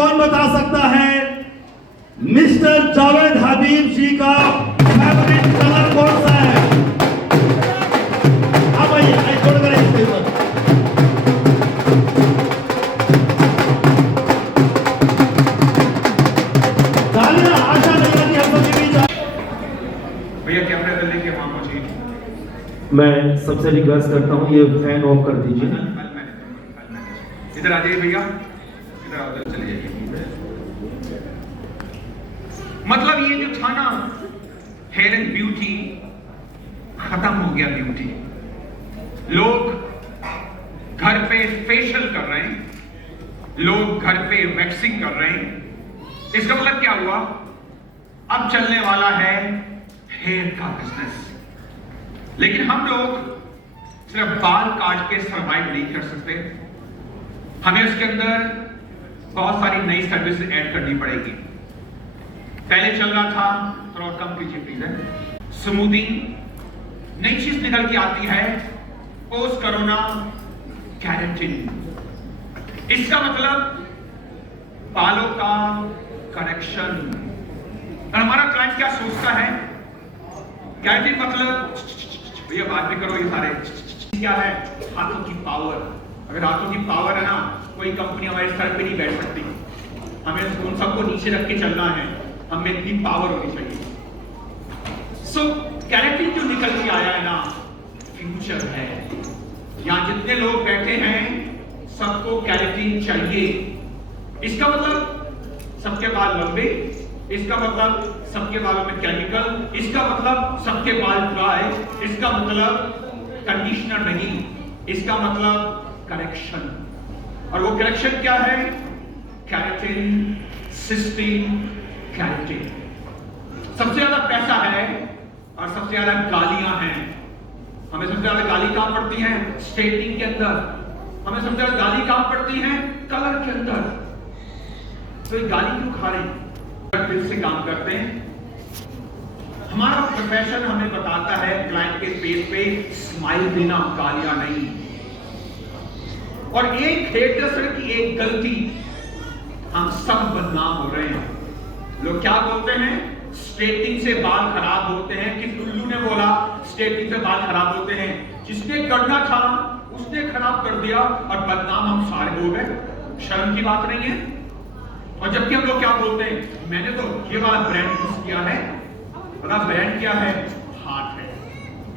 कौन बता सकता है मिस्टर जावेद हबीब जी का फेवरेट कलर कौन सा है? अब आइए छोड़ कर आशा नहीं कि हम सभी बीच भैया कैमरा इधर लेके वहां पहुंचिए। मैं सबसे रिक्वेस्ट करता हूँ ये फैन ऑफ कर दीजिए। इधर आ जाइए भैया, इधर आओ, चले जाइए। मतलब ये जो था ना हेयर एंड ब्यूटी, खत्म हो गया ब्यूटी। लोग घर पे फेशियल कर रहे हैं, लोग घर पे वैक्सिंग कर रहे हैं। इसका मतलब क्या हुआ? अब चलने वाला है हेयर का बिजनेस। लेकिन हम लोग सिर्फ बाल काट के सर्वाइव नहीं कर सकते, हमें उसके अंदर बहुत सारी नई सर्विस ऐड करनी पड़ेगी। पहले चल रहा था, थोड़ा कम कीजिए प्लीज, स्मूथिंग। नई चीज निकल के आती है पोस्ट कोरोना केराटिन। इसका मतलब बालों का करेक्शन। और हमारा क्लाइंट क्या सोचता है? केराटिन मतलब, भैया बात भी करो, ये सारे क्या है? हाथों की पावर। अगर हाथों की पावर है ना, कोई कंपनी हमारे सर पे नहीं बैठ सकती। हमें उन सबको नीचे रख के चलना है, हमें इतनी पावर होनी चाहिए। सो केराटिन जो निकल के आया है ना, फ्यूचर है। यहां जितने लोग बैठे हैं सबको केराटिन चाहिए। इसका मतलब सबके बाल लंबे, इसका मतलब सबके बालों में केमिकल, इसका मतलब सबके बाल ड्राई, इसका मतलब कंडीशनर नहीं, इसका मतलब करेक्शन। और वो करेक्शन क्या है? Keratin, cysteine, keratin. सबसे ज्यादा पैसा है और सबसे ज्यादा गालियां हैं। हमें सबसे ज्यादा गाली कहां पड़ती है? स्ट्रेटनिंग के अंदर। हमें सबसे ज्यादा गाली कहां पड़ती है? कलर के अंदर। तो ये गाली क्यों खा रहे हैं? दिल से काम करते हैं। हमारा प्रोफेशन हमें बताता है क्लाइंट के फेस पे स्माइल देना, गालियां नहीं। और एक हेयरड्रेसर की एक गलती, हम सब बदनाम हो रहे हैं। लोग क्या बोलते हैं? स्ट्रेटनिंग से बाल खराब होते हैं। किस उल्लू ने बोला स्ट्रेटनिंग से बाल खराब होते हैं? जिसने करना था उसने खराब कर दिया और बदनाम हम सारे हो गए। शर्म की बात नहीं है? और जबकि हम लोग क्या बोलते हैं? मैंने तो ये वाला ब्रांड यूज किया है। बड़ा ब्रांड क्या है? हाथ है,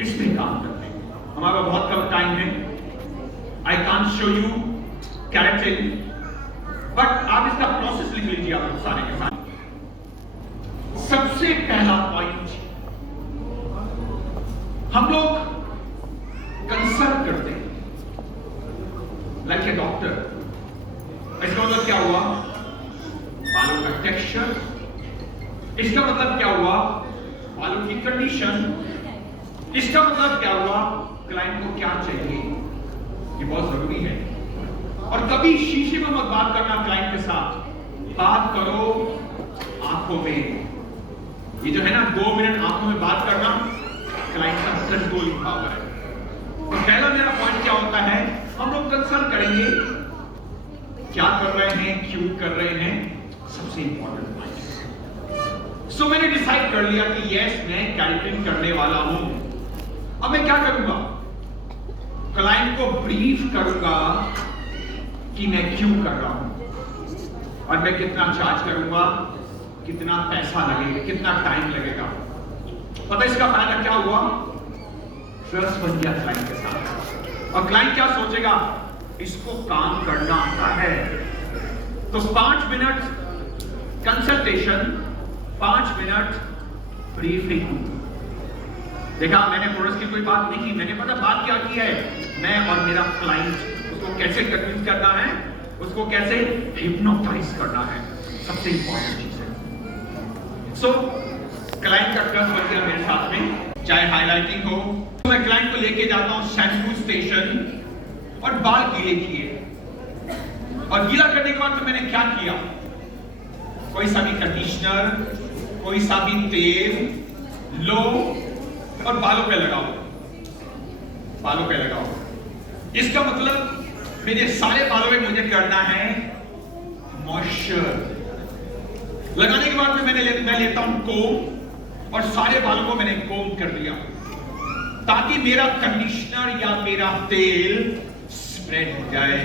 इसमें काम करते हैं। हमारा बहुत कम टाइम है, I can't show you keratin, but आप इसका प्रोसेस लिख लीजिए आप सारे के साथ। सबसे पहला पॉइंट, हम लोग कंसल्ट करते हैं लाइक ए डॉक्टर। इसका मतलब क्या हुआ? बालों का टेक्सचर। इसका मतलब क्या हुआ? बालों की कंडीशन। इसका मतलब क्या हुआ? क्लाइंट को क्या चाहिए। ये बहुत जरूरी है। और कभी शीशे में मत बात करना क्लाइंट के साथ, बात करो आंखों में। ये जो है ना 2 मिनट आंखों में बात करना, क्लाइंट का कंट्रोल पावर है। तो पहला मेरा पॉइंट क्या होता है? हम लोग कंसल्ट करेंगे क्या कर रहे हैं, क्यों कर रहे हैं, सबसे इंपॉर्टेंट पॉइंट। सो मैंने डिसाइड कर लिया कि यस, मैं केराटिन करने वाला हूं। अब मैं क्या करूंगा? क्लाइंट को ब्रीफ करूंगा कि मैं क्यों कर रहा हूं और मैं कितना चार्ज करूंगा, कितना पैसा लगेगा, कितना टाइम लगेगा। पता इसका फायदा क्या हुआ? ट्रस्ट बन गया क्लाइंट के साथ। और क्लाइंट क्या सोचेगा? इसको काम करना आता है। तो 5 मिनट कंसल्टेशन, 5 मिनट ब्रीफिंग। देखा, मैंने प्रोडक्ट की कोई बात नहीं की, मैंने पता बात क्या की है? मैं और मेरा क्लाइंट, उसको कैसे कन्विंस करना है, उसको कैसे हिप्नोटाइज करना है, सबसे इंपॉर्टेंट चीज है। सो क्लाइंट का ट्रस्ट बन गया मेरे साथ में। चाहे हाईलाइटिंग हो, तो मैं क्लाइंट को लेके जाता हूं शैम्पू स्टेशन और बाल गीले किए। और गीला करने के बाद तो मैंने क्या किया? कोई सा भी कंडीशनर, कोई सा भी तेल लो और बालों पे लगाओ, बालों पे लगाओ। इसका मतलब मेरे सारे बालों में मुझे करना है मॉइस्चर। स्ट्रक्चर। लगाने के बाद मैं लेता हूं कोम और सारे बालों को मैंने कोम कर दिया ताकि मेरा कंडीशनर या मेरा तेल स्प्रेड हो जाए।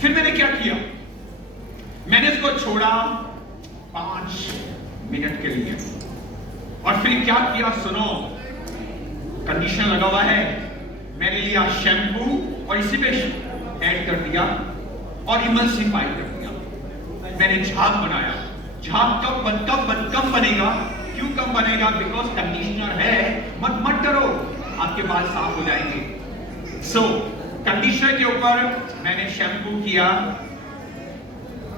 फिर मैंने क्या किया, मैंने इसको छोड़ा 5 मिनट के लिए और फिर क्या किया सुनो, कंडीशनर लगा हुआ है, मैंने लिया शैम्पू और इसी पे ऐड कर दिया और इमल्सिफाई कर दिया। मैंने झाग बनाया। झाग कब बनेगा, क्यों कम बनेगा, बिकॉज कंडीशनर है, मत डरो, आपके बाल साफ हो जाएंगे। सो कंडीशनर के ऊपर मैंने शैम्पू किया,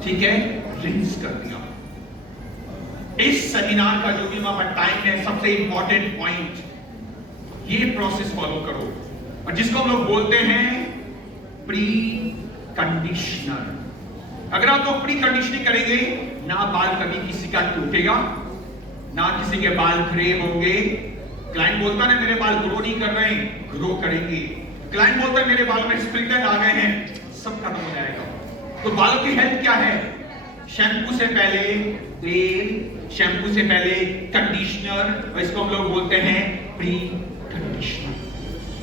ठीक है, रिंस कर दिया। इस सेमिनार का जो भी वहां टाइम है, सबसे इंपॉर्टेंट पॉइंट, ये प्रोसेस फॉलो करो और जिसको हम लोग बोलते हैं प्री कंडीशनर। अगर आप लोग प्री कंडीशनिंग करेंगे ना, बाल कभी किसी का टूटेगा ना, किसी के बाल ग्रे होंगे। क्लाइंट बोलता है मेरे बाल ग्रो नहीं कर रहे हैं, ग्रो करेंगे। क्लाइंट बोलता है मेरे बाल में स्प्लिटेड आ गए हैं, सब खत्म हो जाएगा। तो बालों की हेल्थ क्या है, शैम्पू से पहले तेल, शैम्पू से पहले कंडीशनर, और इसको हम लोग बोलते हैं प्री कंडीशनर।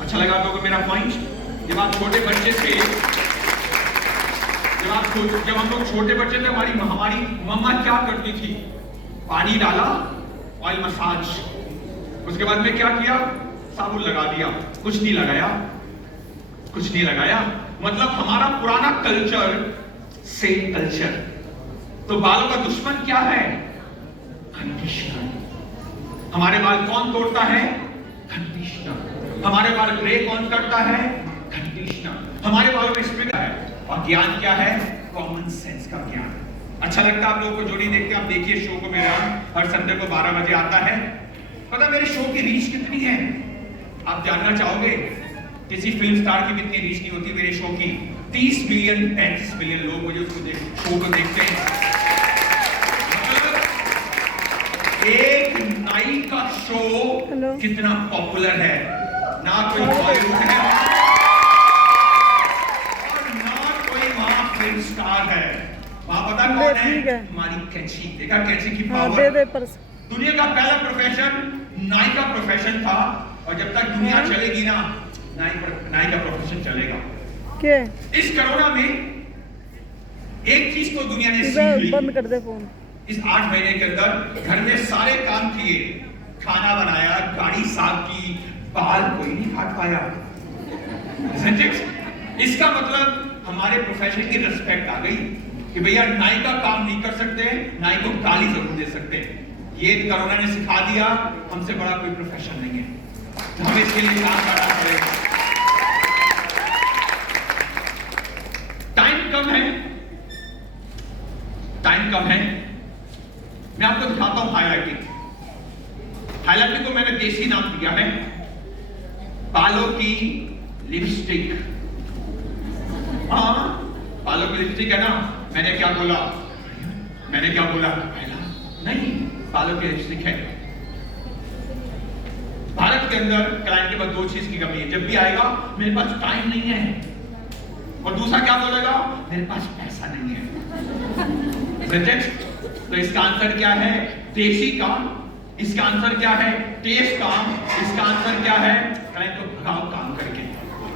अच्छा लगा आप लोगों को मेरा पॉइंट? जब आप छोटे बच्चे थे, जब हम लोग छोटे बच्चे थे, हमारी मम्मा क्या करती थी, पानी डाला, ऑयल मसाज, उसके बाद में क्या किया, साबुन लगा दिया, कुछ नहीं लगाया। मतलब हमारा पुराना कल्चर सेम कल्चर। तो बालों का दुश्मन क्या है, कंडीशनर। हमारे बाल कौन तोड़ता है, कंडीशनर। हमारे बाल ग्रे कौन करता है, कंडीशनर। हमारे बालों में स्प्लिट है। और ज्ञान क्या है, कॉमन सेंस का ज्ञान। अच्छा लगता है आप लोगों को जो नहीं देखते, आप देखिए शो को, मेरा हर संडे को 12 बजे आता है। पता मेरे शो की रीच कितनी है, आप जानना चाहोगे? किसी फिल्म स्टार की कितनी रीच नहीं होती मेरे शो की। 30 मिलियन 35 मिलियन लोग मुझे उसको शो को देखते हैं। एक नाई का शो कितना पॉपुलर है, ना कोई बॉलीवुड है और ना कोई वहां फिल्म स्टार है। वहां पता कौन है, हमारी कैची। देखा कैची की पावर। दुनिया का पहला प्रोफेशन नाई का प्रोफेशन था, और जब तक दुनिया चलेगी ना, नाई का प्रोफेशन चलेगा। क्या? इस कोरोना में एक चीज तो दुनिया ने सीख ली, बंद कर दे फोन। इस 8 महीने के अंदर घर में सारे काम किए, खाना बनाया, गाड़ी साफ की, बाल कोई नहीं काट पाया। इसका मतलब हमारे प्रोफेशन की रिस्पेक्ट आ गई कि भैया नाई का काम नहीं कर सकते, नाई को गाली जरूर दे सकते हैं। ये कोरोना ने सिखा दिया, हमसे बड़ा कोई प्रोफेशन नहीं है, तो हमें इसके लिए काम करना पड़ेगा। टाइम कम है, मैं आपको दिखाता हूं हाइलाइटिंग को मैंने देसी नाम दिया है, बालों की लिपस्टिक। हाँ, बालों की लिपस्टिक है ना। मैंने क्या बोला, नहीं, बालों की लिपस्टिक है। भारत के अंदर क्लाइंट के पास 2 चीज की कमी है, जब भी आएगा मेरे पास टाइम नहीं है, और दूसरा क्या बोलेगा, मेरे पास पैसा नहीं है। तो इसका आंसर क्या है, देसी काम। इसका आंसर क्या है, टेस्ट काम। इसका आंसर क्या है, क्लाइंट को भगाओ काम करके,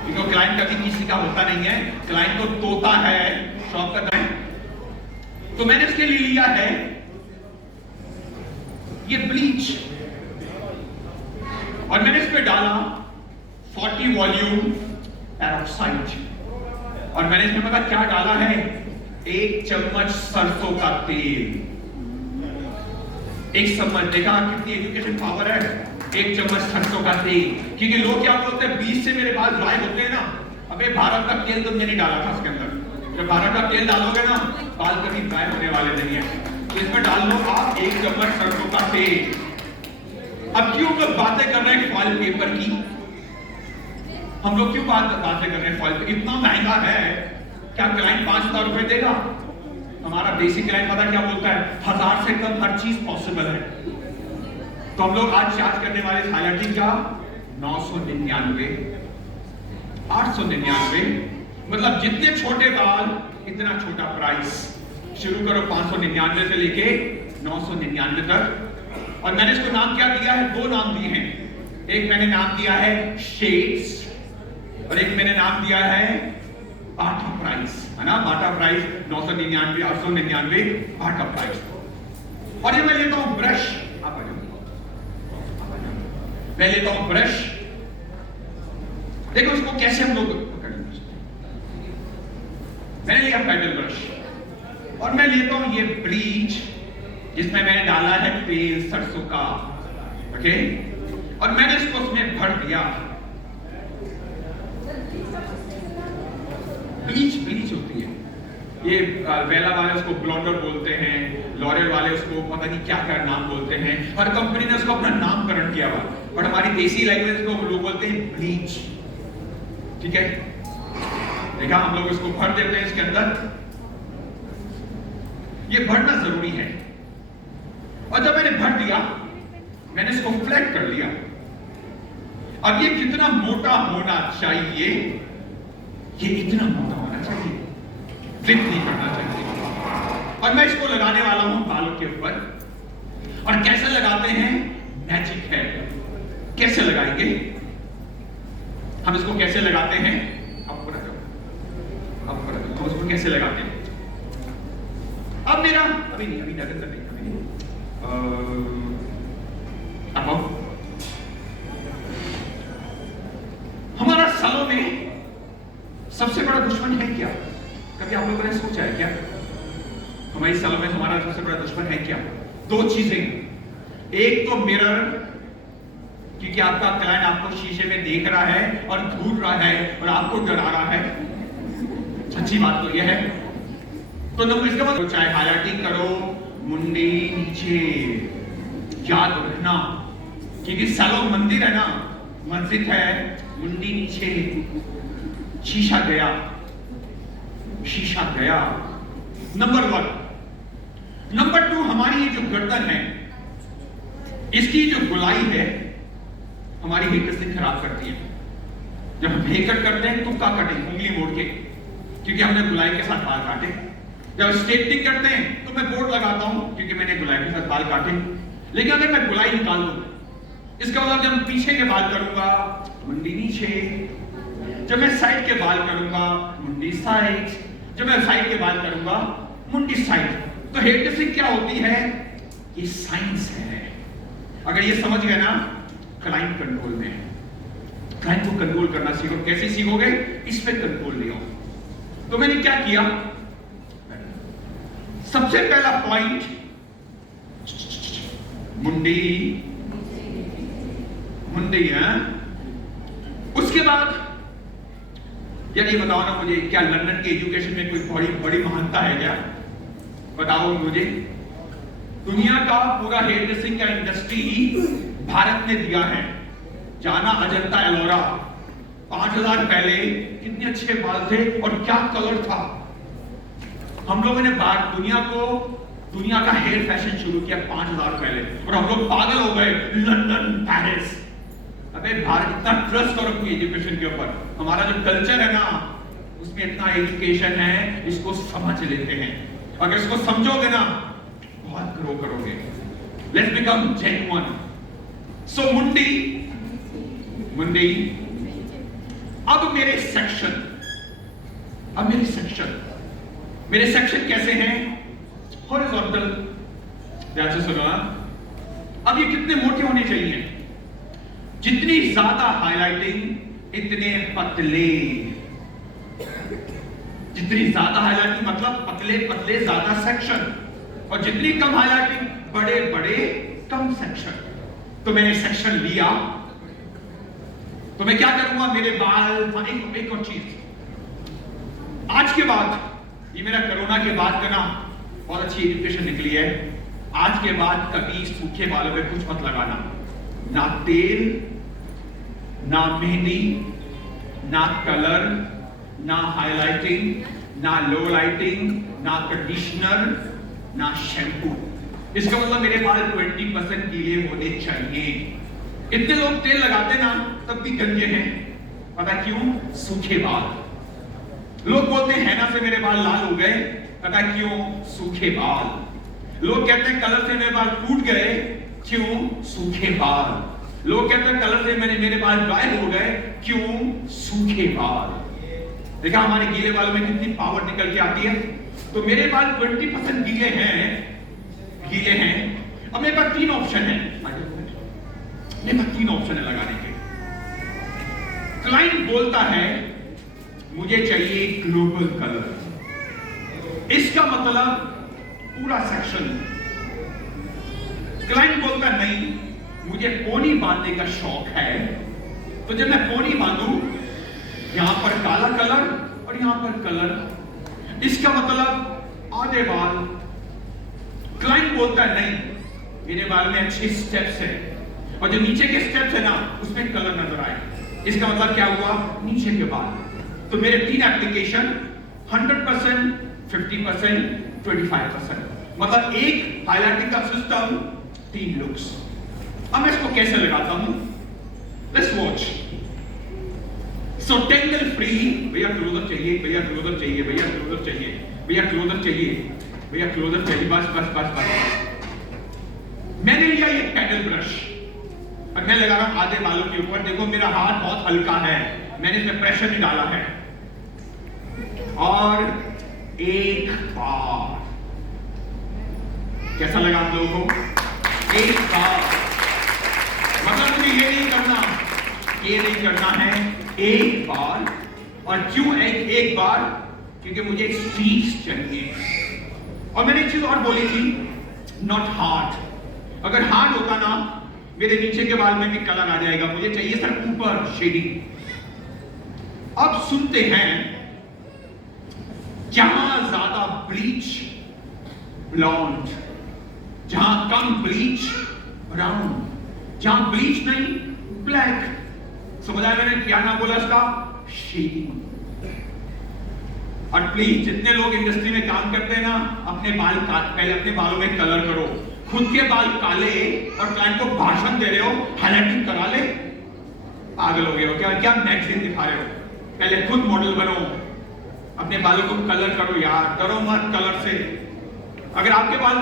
क्योंकि क्लाइंट कभी किसी का होता नहीं है, क्लाइंट को तोता है शॉप का क्लाइंट। तो मैंने इसके लिए लिया है ये ब्लीच, और मैंने इसमें डाला 40 वॉल्यूम पेरोक्साइड, और मैंने इसमें पता क्या डाला है, 1 चम्मच सरसों का तेल। 1 चम्मच, देखा कितनी एजुकेशन पावर है। 1 चम्मच सरसों का तेल, क्योंकि लोग क्या बोलते हैं, बीच से मेरे बाल ड्राई होते हैं ना। अबे भारत का तेल तुमने नहीं डाला था इसके अंदर, जब भारत का तेल डालोगे ना, बाल कभी ड्राई होने वाले नहीं है। तो इसमें डाल लो आप 1 चम्मच सरसों का तेल। अब क्यों लोग बातें कर रहे हैं फॉइल पेपर की, हम लोग क्यों बातें कर रहे हैं फॉइल पेपर? इतना महंगा है, क्या क्लाइंट 5,000 रुपए देगा? हमारा बेसिक क्लाइंट पता क्या बोलता है, 1000 से कम हर चीज पॉसिबल है। तो हम लोग आज चार्ज करने वाले हाइलाइटिंग का 999, 899, मतलब जितने छोटे बाल इतना छोटा प्राइस। शुरू करो 599 से लेके 999 तक। और मैंने इसको नाम क्या दिया है? दो नाम दिए हैं। एक मैंने नाम दिया है शेड्स और एक मैंने नाम दिया है बाटा प्राइस, है ना? बाटा प्राइस 999, 899 बाटा प्राइस। और ये मैं लेता हूं ब्रश, आप आ जाओ, मैं लेता हूं ब्रश। देखो इसको कैसे हम लोग पकड़ेंगे। मैंने लिया पेडल ब्रश और मैं लेता हूं ये ब्लीच जिसमें मैंने डाला है तेल सरसों का, ओके? और मैंने इसको उसमें भर दिया। ब्लीच होती है ये, वेला वाले उसको ब्लॉटर बोलते हैं, लॉरियल वाले उसको पता नहीं क्या क्या नाम बोलते हैं। हर कंपनी ने उसको अपना नामकरण किया हुआ, बट हमारी देसी लैंग्वेज को लोग बोलते हैं ब्लीच, ठीक है? देखा, हम लोग इसको भर देते हैं इसके अंदर। ये भरना जरूरी है। और जब मैंने भर दिया, मैंने इसको फ्लैट कर लिया। अब ये कितना मोटा होना चाहिए? ये इतना मोटा होना चाहिए, क्लिप नहीं करना चाहिए। और मैं इसको लगाने वाला हूं बालों के ऊपर। और कैसे लगाते हैं? मैजिक है। कैसे लगाएंगे हम इसको? कैसे लगाते हैं? अब हम इसको कैसे लगाते हैं? अब मेरा अभी नजर नहीं, अब हमारा सालों में सबसे बड़ा दुश्मन है क्या? कभी आप लोगों ने सोचा है क्या? हमारी सालों में हमारा सबसे बड़ा दुश्मन है क्या? दो चीजें। एक तो मिरर, क्योंकि आपका क्लाइंट आपको शीशे में देख रहा है और घूर रहा है और आपको डरा रहा है। सच्ची बात तो यह है। तो नंबर इसका मतलब, चाहे हाईलाइटिंग करो, मुंडी नीचे, याद रखना, क्योंकि सालों मंदिर है ना, मस्जिद है, मुंडी नीचे, शीशा गया, शीशा गया। नंबर 1। नंबर 2, हमारी ये जो गर्दन है, इसकी जो गुलाई है हमारी हेयर ड्रेसिंग खराब करती है। जब हम हेयर कट करते हैं तो क्या कटें? उंगली मोड़ के, क्योंकि हमने गुलाई के साथ बाल काटे। जब स्ट्रेटनिंग करते हैं तो मैं बोर्ड लगाता हूं, क्योंकि मैंने गुलाई के साथ बाल काटे। लेकिन अगर मैं गुलाई निकाल दूं, इसका मतलब जब मैं पीछे के बाल करूंगा, मुंडी नीचे, जब मैं साइड के बाल करूंगा, मुंडी साइड, जब मैं साइड के बाल करूंगा, मुंडी साइड। तो हेयर ड्रेसिंग क्या होती है? ये साइंस है। अगर ये समझ गए ना, क्लाइंट कंट्रोल में है। क्लाइंट को कंट्रोल करना सीखो। कैसे सीखोगे? इस पे कंट्रोल ले आओ। तो मैंने क्या किया? सबसे पहला पॉइंट, मुंडी, मुंडी है। उसके बाद यार ये बताओ ना मुझे, क्या लंदन के एजुकेशन में कोई बड़ी बड़ी महानता है क्या? बताओ मुझे। दुनिया का पूरा हेयर ड्रेसिंग का इंडस्ट्री भारत ने दिया है। जाना अजंता एलोरा, 5000 पहले कितने अच्छे बाल थे और क्या कलर था। हम लोगों ने दुनिया का हेयर फैशन शुरू किया 5000 पहले, और हम लोग पागल हो गए। London, Paris. अबे भारत इतना ट्रस्ट करो अपनी एजुकेशन के ऊपर। हमारा जो कल्चर है ना, उसमें इतना एजुकेशन है, इसको समझ लेते हैं। अगर इसको समझोगे ना, बहुत ग्रो करोगे। Let's become genuine. सो मुंडी, अब मेरे सेक्शन कैसे हैं? हॉरिजॉन्टल। ध्यान से सुनो। अब ये कितने मोटे होने चाहिए? जितनी ज्यादा हाइलाइटिंग इतने पतले। जितनी ज्यादा हाइलाइटिंग मतलब पतले पतले ज्यादा सेक्शन, और जितनी कम हाइलाइटिंग बड़े बड़े कम सेक्शन। तो मैंने सेक्शन लिया, तो मैं क्या करूंगा? मेरे बाल, एक और चीज, आज के बाद, ये मेरा कोरोना के बाद का ना बहुत अच्छी एजुकेशन निकली है। आज के बाद कभी सूखे बालों में कुछ मत लगाना, ना तेल, ना मेहंदी, ना कलर, ना हाइलाइटिंग, ना लो लाइटिंग, ना कंडीशनर, ना शैम्पू। इसका मतलब मेरे बाल 20% गीले होने चाहिए। इतने लोग तेल लगाते ना तब भी गंजे हैं, पता क्यों? सूखे बाल। लोग बोलते हैं ना से मेरे बाल लाल हो गए, कहता है क्यों? सूखे बाल। लोग कहते हैं कलर से मेरे बाल टूट गए, क्यों? सूखे बाल। लोग कहते हैं कलर से मेरे बाल ड्राई हो गए, क्यों? सूखे बाल। देखा हमारे गीले बालों में कितनी पावर निकल के आती है। तो मेरे बाल 20% गीले हैं। अब मेरे पास 3 ऑप्शन है, मेरे पास 3 ऑप्शन है लगाने के। क्लाइंट बोलता है मुझे चाहिए ग्लोबल कलर, इसका मतलब पूरा सेक्शन। क्लाइंट बोलता नहीं मुझे पोनी बांधने का शौक है, तो जब मैं पोनी बांधू यहां पर काला कलर और यहां पर कलर, इसका मतलब आधे बाल। क्लाइंट बोलता है नहीं मेरे बाल में अच्छे स्टेप्स है, और जो नीचे के स्टेप्स है ना उसमें कलर नजर आए, इसका मतलब क्या हुआ? नीचे के बाल। तो मेरे 3 एप्लीकेशन 100%, 50%, 25%, मतलब एक हाइलाइटिंग का सिस्टम 3 लुक्स। अब मैं इसको कैसे लगाता हूं? Let's watch. So tangle free, भैया क्लोजर चाहिए, भैया क्लोजर चाहिए, भैया क्लोजर चाहिए, भैया क्लोजर चाहिए, भैया क्लोजर चाहिए, बस बस बस बस। मैंने लिया ये पैडल ब्रश और मैं लगा रहा हूं आधे बालों के ऊपर। देखो मेरा हाथ बहुत हल्का है, मैंने इसमें प्रेशर नहीं डाला है। और एक बार, कैसा लगा आप लोगों को? एक बार, मतलब मुझे ये नहीं करना है, एक बार। और क्यों एक बार? क्योंकि मुझे स्ट्रीक्स चाहिए। और मैंने एक चीज और बोली थी, नॉट हार्ड। अगर हार्ड होता ना मेरे नीचे के बाल में भी कलर आ जाएगा, मुझे चाहिए सर ऊपर शेडिंग। अब सुनते हैं जहां ज्यादा ब्लीच ब्लॉन्ड, जहां कम ब्लीच ब्राउन, जहां ब्लीच नहीं ब्लैक। समझ आया मैंने क्या नाम बोला इसका? शेडिंग। और प्लीज जितने लोग इंडस्ट्री में काम करते हैं ना, अपने बाल पहले अपने बालों में कलर करो। खुद के बाल काले और क्लाइंट को भाषण दे रहे हो, हाइलाइटिंग करा ले, पागल हो गए हो क्या? क्या मैगजीन दिखा रहे हो? पहले खुद मॉडल बनो, अपने बालों को कलर करो यार, डरो मत कलर से। अगर आपके बाल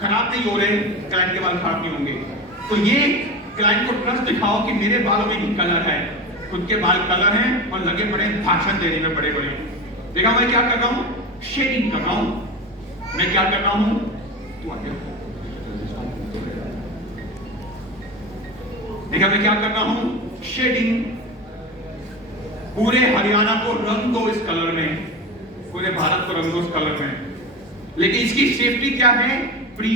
खराब नहीं हो रहे, क्लाइंट के बाल खराब नहीं होंगे। तो ये क्लाइंट को ट्रस्ट दिखाओ कि मेरे बालों में भी कलर है, खुद के बाल कलर हैं और लगे पड़े भाषण देने में बड़े बड़े। देखा मैं क्या कर रहा हूं? शेडिंग कर रहा हूं। मैं क्या कर रहा हूं? तू आगे देखा मैं क्या कर रहा हूं? शेडिंग। पूरे हरियाणा को रंग दो इस कलर में, पूरे भारत को रंग दो इस कलर में। लेकिन इसकी सेफ्टी क्या है? Pre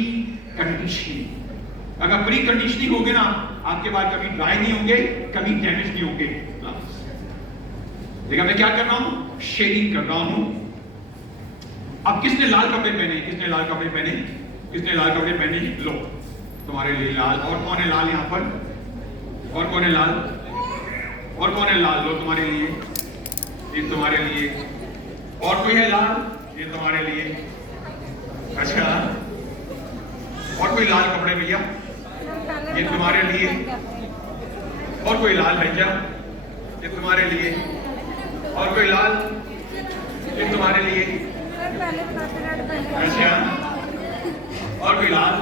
conditioning. अगर प्री कंडीशनिंग होगी ना, आपके बाल कभी ड्राई नहीं होंगे, कभी डैमेज नहीं होंगे। देखा मैं क्या कर रहा हूं? शेडिंग कर रहा हूं। अब किसने लाल कपड़े पहने? किसने लाल कपड़े पहने? किसने लाल कपड़े पहने? लो तुम्हारे लिए लाल। और कौन है लाल यहां पर? और कौन है लाल? और कौन है लाल? लो तुम्हारे लिए, ये तुम्हारे लिए। और कोई है लाल? ये तुम्हारे लिए। अच्छा, और कोई लाल कपड़े भैया? ये तुम्हारे लिए। और कोई लाल है क्या? ये तुम्हारे लिए। और कोई लाल? ये तुम्हारे लिए। अच्छा, और कोई लाल?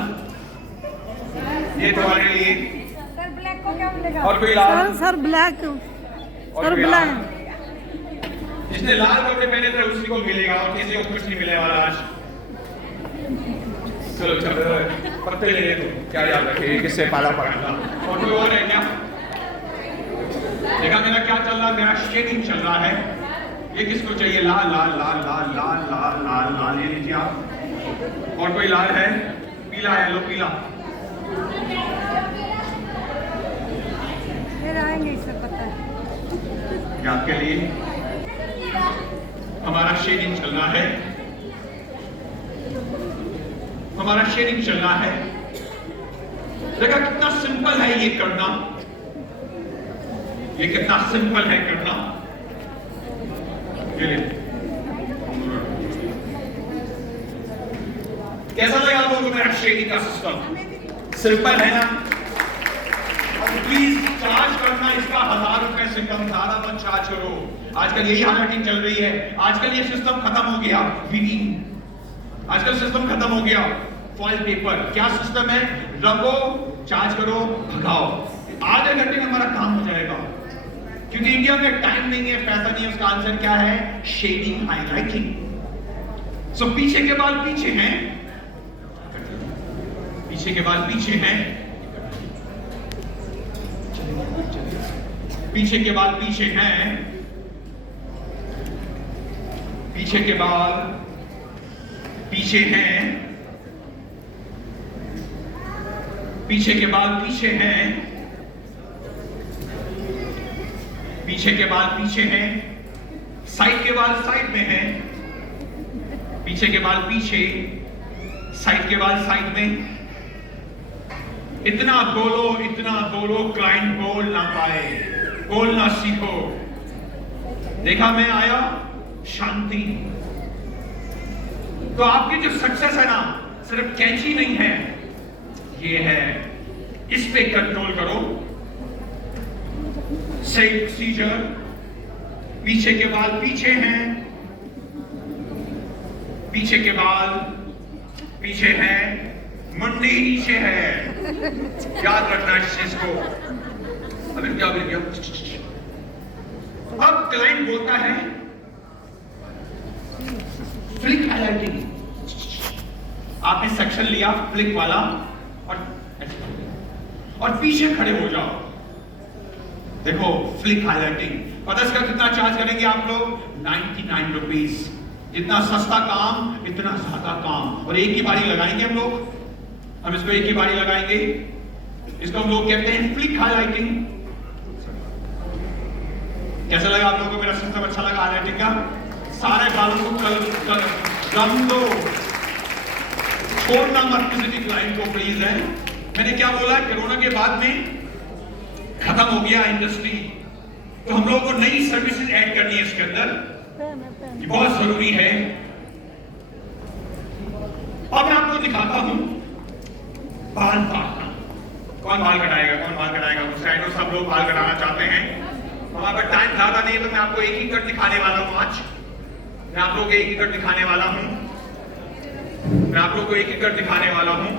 ये तुम्हारे लिए। सर ब्लैक को क्या मिलेगा? और कोई लाल? सर ब्लैक, और सर कोई ब्लैक। लाल? जिसने लाल कपड़े पहने थे उसी को मिलेगा, और किसी को कुछ नहीं मिलने वाला आज। चलो चलो पत्ते ले लो, क्या याद रखे किससे पाला पड़ा था। और कोई और है क्या? देखा मेरा क्या चल रहा है? मेरा शेडिंग चल रहा है। ये किसको चाहिए? लाल लाल लाल लाल लाल लाल लाल लाल, ये लीजिए आप। और कोई लाल है? पीला है, लो पीला। फिर आएंगे, इससे पता है। ये आपके लिए हमारा शेडिंग चल रहा है, हमारा शेडिंग चल रहा है। देखा कितना सिंपल है ये करना, ये कितना सिंपल है करना। ये ले। कैसा लगा लोगों को मेरा शेडिंग का सिस्टम? सिंपल है ना? प्लीज चार्ज करना इसका 1000 रुपए से कम ज्यादा मत चार्ज करो। आजकल यही हाइलाइटिंग चल रही है, आजकल ये सिस्टम खत्म हो गया। वी नीड आजकल सिस्टम खत्म हो गया, फॉइल पेपर। क्या सिस्टम है? रखो, चार्ज करो, भगाओ, आधे घंटे में हमारा काम हो जाएगा। क्योंकि इंडिया में टाइम नहीं है, पैसा नहीं है। उसका आंसर क्या है? Shading, highlighting. सो पीछे के बाल पीछे हैं, पीछे के बाल पीछे हैं, पीछे के बाल पीछे हैं, पीछे के बाल पीछे हैं, पीछे के बाल पीछे हैं, पीछे के बाल पीछे हैं, साइड के बाल साइड में हैं, पीछे के बाल पीछे, साइड के बाल साइड में। इतना बोलो क्लाइंट बोल ना पाए, बोलना सीखो। देखा मैं आया, शांति। तो आपकी जो सक्सेस है ना, सिर्फ कैंची नहीं है, ये है, इस पे कंट्रोल करो। सही प्रोसीजर, पीछे के बाल पीछे हैं, पीछे के बाल पीछे हैं, मुंडी नीचे है। याद रखना इस चीज को। अभी क्या बोल गया? अब क्लाइंट बोलता है फ्लिक हाईलाइटिंग। आपने सेक्शन लिया फ्लिक वाला और पीछे खड़े हो जाओ। देखो फ्लिक हाईलाइटिंग। पता इसका कितना चार्ज करेंगे आप लोग? 99 रुपीज। जितना सस्ता काम इतना ज्यादा काम। और एक ही बारी लगाएंगे हम लोग, हम इसको एक ही बारी लगाएंगे। इसको हम लोग कहते हैं फ्लिक हाईलाइटिंग। कैसा लगा आप लोगों को? मेरा सिस्टम अच्छा लगा हाईलाइटिंग का? सारे बालों को रंग दो, छोड़ना मत किसी क्लाइंट को प्लीज। है मैंने क्या बोला? कोरोना के बाद में खत्म हो गया इंडस्ट्री, तो हम लोगों को नई सर्विसेज ऐड करनी है इसके अंदर, ये बहुत जरूरी है। अब मैं आपको दिखाता हूं बाल काटना। कौन बाल कटाएगा? कौन बाल कटाएगा? मुझसे आई नो सब लोग बाल कटाना चाहते हैं। हमारे पास टाइम ज्यादा नहीं है, तो मैं आपको एक ही कट दिखाने वाला हूं। आज मैं आप लोगों को एक ही कट दिखाने वाला हूं। मैं आप लोगों को एक ही कट दिखाने वाला हूं।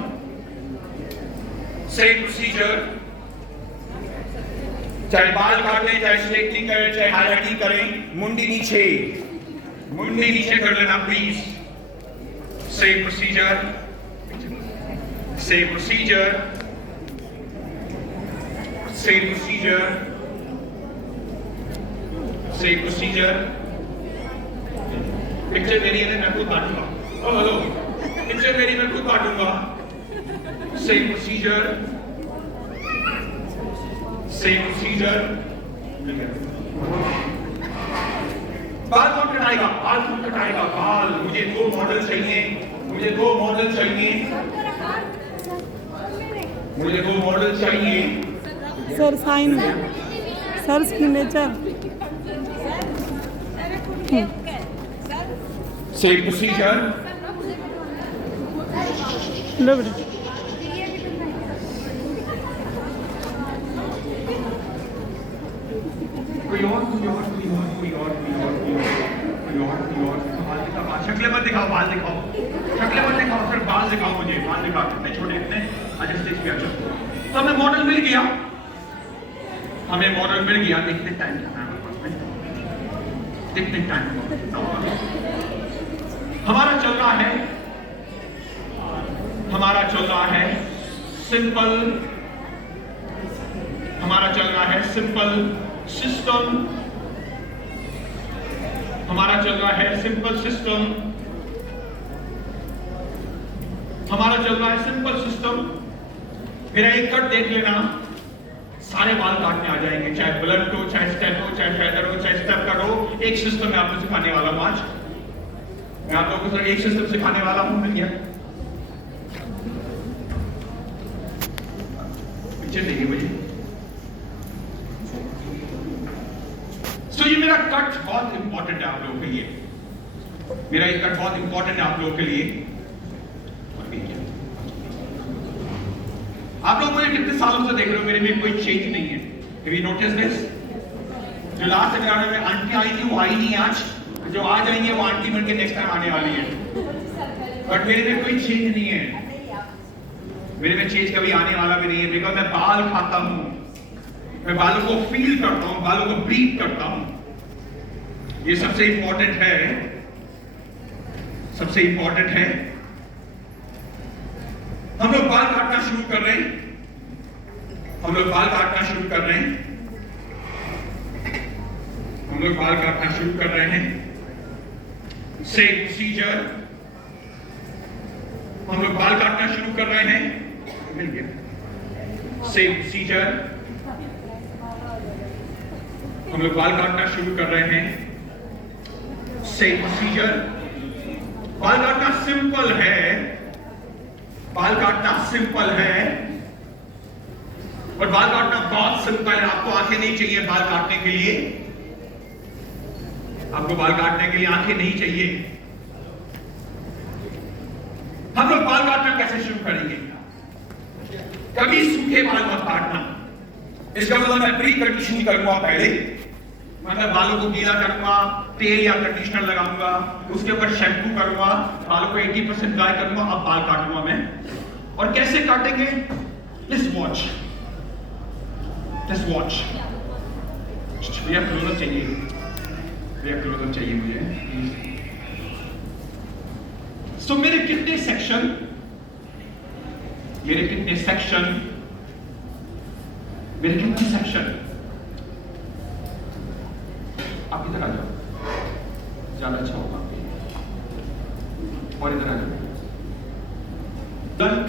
सेम प्रोसीजर, चाहे बाल काटें, चाहे स्ट्रेटनिंग करें, चाहे हाईलाइटिंग करें, मुंडी नीचे कर लेना please. Same procedure, same procedure, same procedure, same procedure. Picture मेरी है, मैं खुद काटूंगा। ओ हेलो, पिक्चर मेरी, मैं खुद काटूंगा। Same procedure, same procedure. बाल कौन कटाएगा? बाल कौन कटाएगा? बाल मुझे 2 मॉडल चाहिए, मुझे 2 मॉडल चाहिए, मुझे 2 मॉडल चाहिए। Sir sign, sir signature. Same procedure, लो बेटा। शक्लें मत दिखाओ, बाल दिखाओ, शक्लें मत दिखाओ, सिर्फ बाल दिखाओ मुझे। बाल दिखाओ कितने छोटे, कितने आज स्टेज पे अच्छा। तो हमें मॉडल मिल गया, हमें मॉडल मिल गया। देखते टाइम देखते टाइम हमारा चल रहा है, हमारा चल रहा है सिंपल, हमारा चल रहा है सिंपल सिस्टम, हमारा चल रहा है सिंपल सिस्टम, हमारा चल रहा है सिंपल सिस्टम। मेरा एक कट देख लेना, सारे बाल काटने आ जाएंगे, चाहे ब्लंट हो, चाहे स्टेप हो, चाहे फेदर हो, चाहे स्टेप कट हो। एक सिस्टम मैं आपको सिखाने वाला हूं आज। मैं आप लोगों को सिर्फ एक सिस्टम सिखाने वाला हूं। मिल गया? पीछे देखिए मुझे। तो ये मेरा कट बहुत इंपॉर्टेंट है आप लोगों के लिए। मेरा ये कट बहुत इंपॉर्टेंट है आप लोगों के लिए। आप लोग मुझे कितने सालों से देख रहे हो, मेरे में कोई चेंज नहीं है। Have you noticed this? जो लास्ट एग्जाम में आंटी आई थी वो आई नहीं आज, जो आ जाएंगे वो आंटी बन के नेक्स्ट टाइम आने वाली है। बट मेरे में कोई चेंज नहीं है, मेरे में चेंज कभी आने वाला भी नहीं है, बिकॉज मैं बाल खाता हूं, मैं बालों को फील करता हूं, बालों को ब्रीथ करता हूं। ये सबसे इंपॉर्टेंट है, सबसे इंपॉर्टेंट है। हम लोग बाल काटना शुरू कर रहे हैं, हम लोग बाल काटना शुरू कर रहे हैं, हम लोग बाल काटना शुरू कर रहे हैं। सेम प्रोसीजर, हम लोग बाल काटना शुरू कर रहे हैं, मिल गया। सेम प्रोसीजर, हम लोग बाल काटना शुरू कर रहे हैं। सेम प्रोसीजर, बाल काटना सिंपल है, बाल काटना सिंपल है, और बाल काटना बहुत सिंपल है। आपको आंखें नहीं चाहिए बाल काटने के लिए, आपको बाल काटने के लिए आंखें नहीं चाहिए। हम लोग बाल काटना कैसे शुरू करेंगे? कभी सूखे बाल मत काटना, इसका मतलब मैं प्री कंडीशनिंग करूंगा पहले, मतलब बालों को गीला करूंगा, तेल या कंडीशनर लगाऊंगा, उसके ऊपर शैम्पू करूंगा, बालों को 80% ड्राई करूंगा, अब बाल काटूंगा मैं। और कैसे काटेंगे? This watch, this watch. भैया क्लोजअप चाहिए, भैया क्लोजअप चाहिए मुझे। सो मेरे कितने सेक्शन, मेरे कितने सेक्शन, मेरे कितने सेक्शन? आप इधर आ जाओ, ज्यादा अच्छा होगा। और इधर आ जाओ। दंत,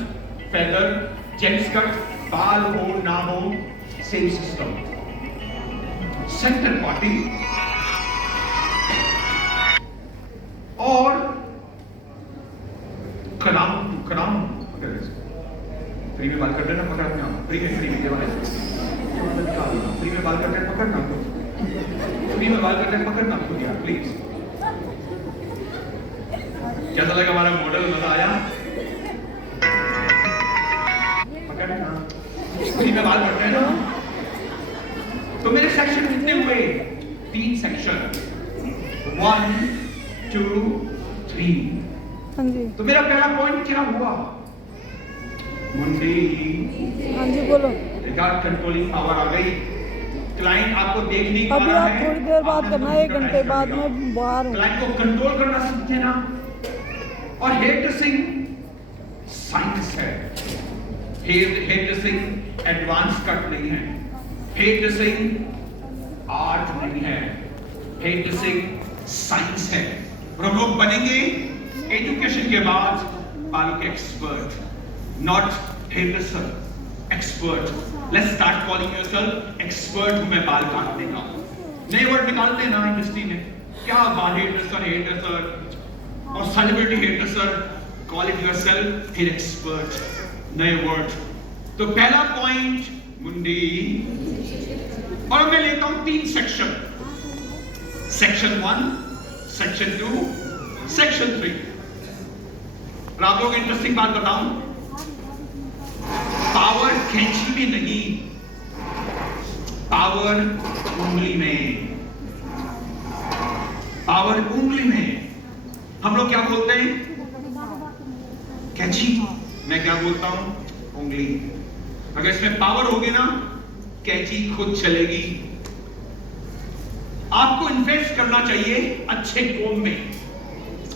फेदर, जेंट्स कट, बाल हो ना हो, सेम सिस्टम। सेंटर पार्टी और क्राउन फ्री में बाल कट रहे ना, पकड़ अपने आप, फ्री में ये वाले फ्री में बाल कट रहे पकड़ना आपको, फ्री में बाल कट रहे पकड़ना आपको यार प्लीज। कैसा लगा हमारा मॉडल? मजा आया? पकड़ना, फ्री में बाल कट रहे ना। तो मेरे सेक्शन कितने हुए? 3 सेक्शन, 1 2 3। हाँ जी, तो मेरा पहला पॉइंट क्या हुआ? मुंडी, हाँ जी बोलो। रिगार्ड कंट्रोलिंग पावर आ गई। क्लाइंट आपको देख नहीं पा अभी रहा आप है, थोड़ी देर बाद आपने करना, 1 घंटे बाद मैं बाहर हूँ। क्लाइंट को कंट्रोल करना सीखे ना। और हेयर ड्रेसिंग साइंस है, हेयर ड्रेसिंग एडवांस कट नहीं है, हेयर ड्रेसिंग आर्ट नहीं है, हेयर ड्रेसिंग साइंस है। और हम लोग बनेंगे एजुकेशन के बाद बालों के expert, not here dresser, expert. Let's start calling yourself expert हूं मैं बाल काटने का। नए वर्ड निकालते हैं ना इंडस्ट्री में, क्या बाल हेयर ड्रेसर और celebrity hair dresser, call it yourself hair expert, नए वर्ड। तो पहला पॉइंट मुंडी, और मैं लेता हूं 3 सेक्शन, सेक्शन 1, सेक्शन 2, सेक्शन 3। और आप लोग इंटरेस्टिंग बात बताऊं, पावर कैंची में नहीं, पावर उंगली में, पावर उंगली में। हम लोग क्या बोलते हैं? कैंची। मैं क्या बोलता हूं? उंगली। अगर इसमें पावर होगी ना, कैंची खुद चलेगी। आपको इन्वेस्ट करना चाहिए अच्छे कोम में।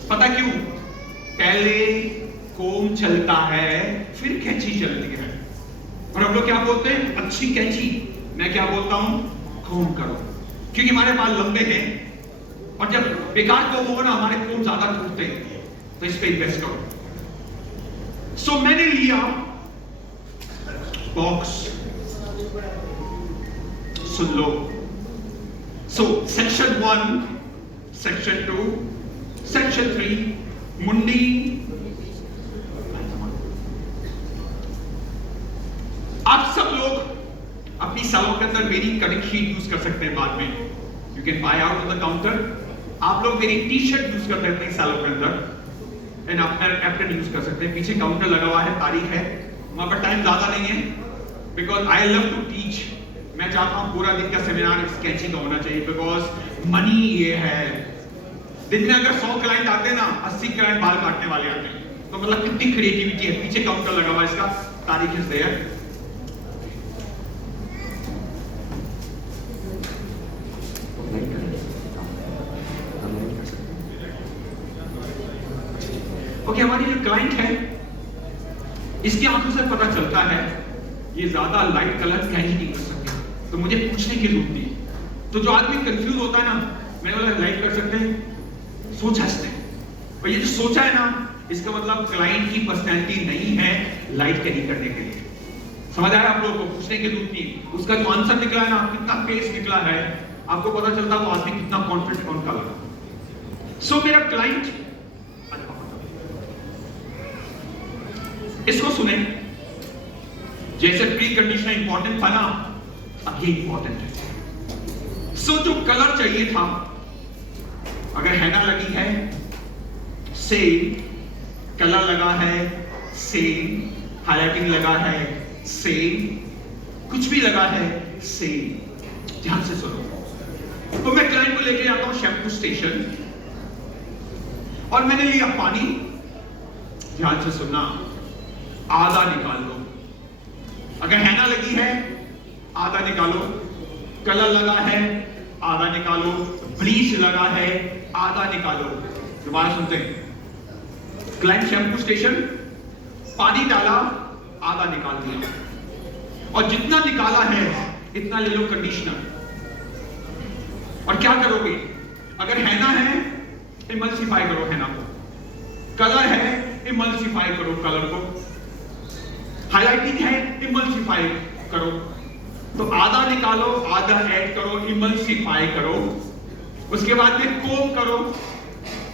पता क्यों? पहले कोम चलता है, फिर कैंची चलती है। और हम लोग क्या बोलते हैं? अच्छी कैंची। मैं क्या बोलता हूं? कोम करो, क्योंकि हमारे बाल लंबे हैं, और जब बेकार कोम होगा ना, हमारे कोम ज्यादा टूटते हैं, तो इस पे इन्वेस्ट करो। सो मैंने लिया बॉक्स, सुन लो। सो सेक्शन 1, सेक्शन 2, सेक्शन 3, मुंडी। आप सब लोग अपनी सालों के अंदर मेरी कटिंग शीट यूज कर सकते हैं बाद में, you can buy out on the counter. आप लोग मेरी टी शर्ट यूज करते हैं अपनी सालों के अंदर, एंड अपना एप्टन यूज कर सकते हैं। पीछे काउंटर लगा हुआ है, तारीख है, वहां पर टाइम ज्यादा नहीं है, because I love to teach. मैं चाहता हूं पूरा दिन का सेमिनार इस कैंची का होना चाहिए, बिकॉज मनी ये है। दिन में अगर 100 क्लाइंट आते हैं ना, 80 क्लाइंट बाल काटने वाले आते हैं। तो मतलब कितनी क्रिएटिविटी है। पीछे काउंटर लगा हुआ इसका, तारीख इज देयर। ओके, हमारी जो क्लाइंट है इसकी आंखों से पता चलता है ये ज्यादा लाइट कलर कैरी नहीं कर सकते, तो मुझे पूछने की जरूरत नहीं। तो जो आदमी कंफ्यूज होता है ना, मैंने बोला लाइट कर सकते हैं, सोचा इसने, और ये जो सोचा है ना, इसका मतलब क्लाइंट की पर्सनैलिटी नहीं है लाइट कैरी करने के लिए। समझ आया आप लोगों को? पूछने की जरूरत नहीं। उसका जो आंसर निकला है ना, कितना पेस निकला है, आपको पता चलता है वो आदमी कितना कॉन्फिडेंट कौन का लगा। सो मेरा क्लाइंट, इसको सुने, जैसे प्री कंडीशन इंपॉर्टेंट था ना, अब ये इंपॉर्टेंट है। सो जो कलर चाहिए था, अगर हैना लगी है सेम, कलर लगा है सेम, हाईलाइटिंग लगा है सेम, कुछ भी लगा है सेम। ध्यान से सुनो। तो मैं क्लाइंट को लेके जाता हूं शैम्पू स्टेशन, और मैंने लिया पानी। ध्यान से सुनना, आधा निकाल लो। अगर हैना लगी है आधा निकालो, कलर लगा है आधा निकालो, ब्लीच लगा है आधा निकालो। दोबारा सुनते हैं। क्लाइंट शैम्पू स्टेशन, पानी डाला, आधा निकाल दिया, और जितना निकाला है इतना ले लो कंडीशनर। और क्या करोगे? अगर हैना है इमल्सिफाई करो हैना को, कलर है इमल्सिफाई करो कलर को, हाईलाइटिंग है इमल्सिफाई करो। तो आधा निकालो, आधा ऐड करो, इमल्सिफाई करो, उसके बाद में कोम करो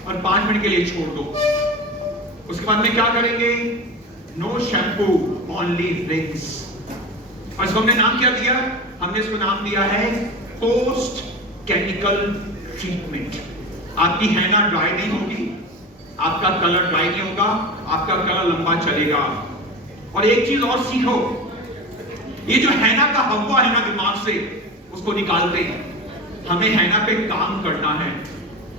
और 5 मिनट के लिए छोड़ दो। उसके बाद में क्या करेंगे? No shampoo only rinse. और इसको हमने नाम क्या दिया? हमने इसको नाम दिया है पोस्ट केमिकल ट्रीटमेंट। आपकी हैना ड्राई नहीं होगी, आपका कलर ड्राई नहीं होगा, आपका कलर लंबा चलेगा। और एक चीज और सीखो, ये जो हैना का हवा है ना दिमाग से, उसको निकालते हैं। हमें हैना पे काम करना है।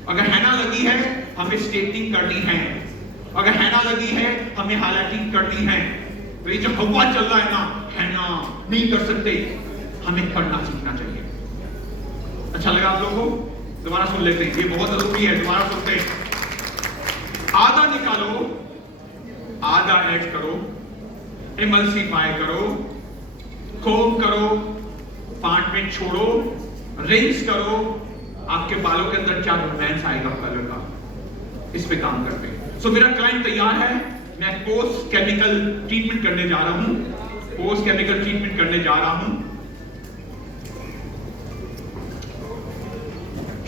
अगर हैना लगी है हमें स्टेटिंग करनी है, अगर हैना लगी है हमें हाईलाइटिंग करनी है। तो ये जो हवा चल रहा है ना, हैना नहीं कर सकते, हमें करना सीखना चाहिए। अच्छा लगा आप लोगों को? दोबारा सुन लेते हैं, ये बहुत जरूरी है। दोबारा सुनते हैं। आधा निकालो, आधा ऐड करो, इमल्सिफाई करो, कोम करो, 5 मिनट छोड़ो, रिंस करो। आपके बालों के अंदर क्या रोमांस आएगा कलर का, इस पे काम करते हैं। सो मेरा क्लाइंट तैयार है, मैं पोस्ट केमिकल ट्रीटमेंट करने जा रहा हूं, पोस्ट केमिकल ट्रीटमेंट करने जा रहा हूं।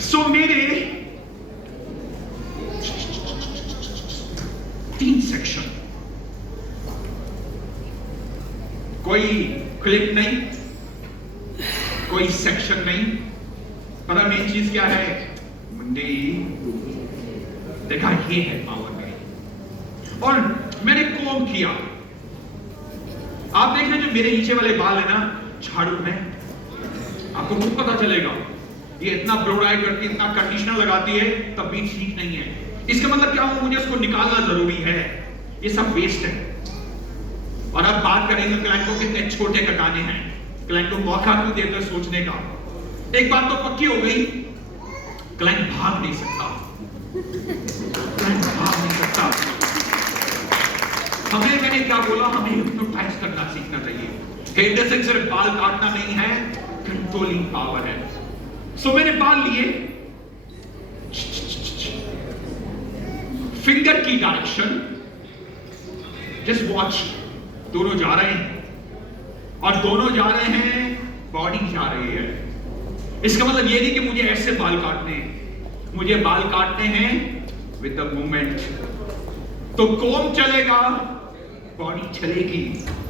सो मेरे 3 सेक्शन, कोई क्लिप नहीं, कोई सेक्शन नहीं। पता मेन चीज क्या है? मुंडी। देखा, ये है पावर मेरी। और मैंने कोम किया। आप देख रहे हैं जो मेरे नीचे वाले बाल है ना, झाड़ू में आपको खुद पता चलेगा। ये इतना ब्लोराई करती, इतना कंडीशनर लगाती है, तब भी ठीक नहीं है। इसका मतलब क्या हो? मुझे उसको निकालना जरूरी है। ये सब वेस्ट है। और अब बात करेंगे क्लाइंट को कितने छोटे कटाने हैं। क्लाइंट को मौका क्यों देते हैं सोचने का? एक बात तो पक्की हो गई, क्लाइंट भाग नहीं सकता, क्लाइंट भाग नहीं सकता। हमें, मैंने क्या बोला, हमें हिप्नोटाइज करना सीखना चाहिए। हेयर सिर्फ बाल काटना नहीं है, कंट्रोलिंग पावर है। सो मैंने बाल लिए, फिंगर की डायरेक्शन, जस्ट वॉच, दोनों जा रहे हैं, और दोनों जा रहे हैं, बॉडी जा रही है। इसका मतलब ये नहीं कि मुझे ऐसे बाल काटने हैं, मुझे बाल काटने हैं विद द मूवमेंट। तो कोम चलेगा, बॉडी चलेगी,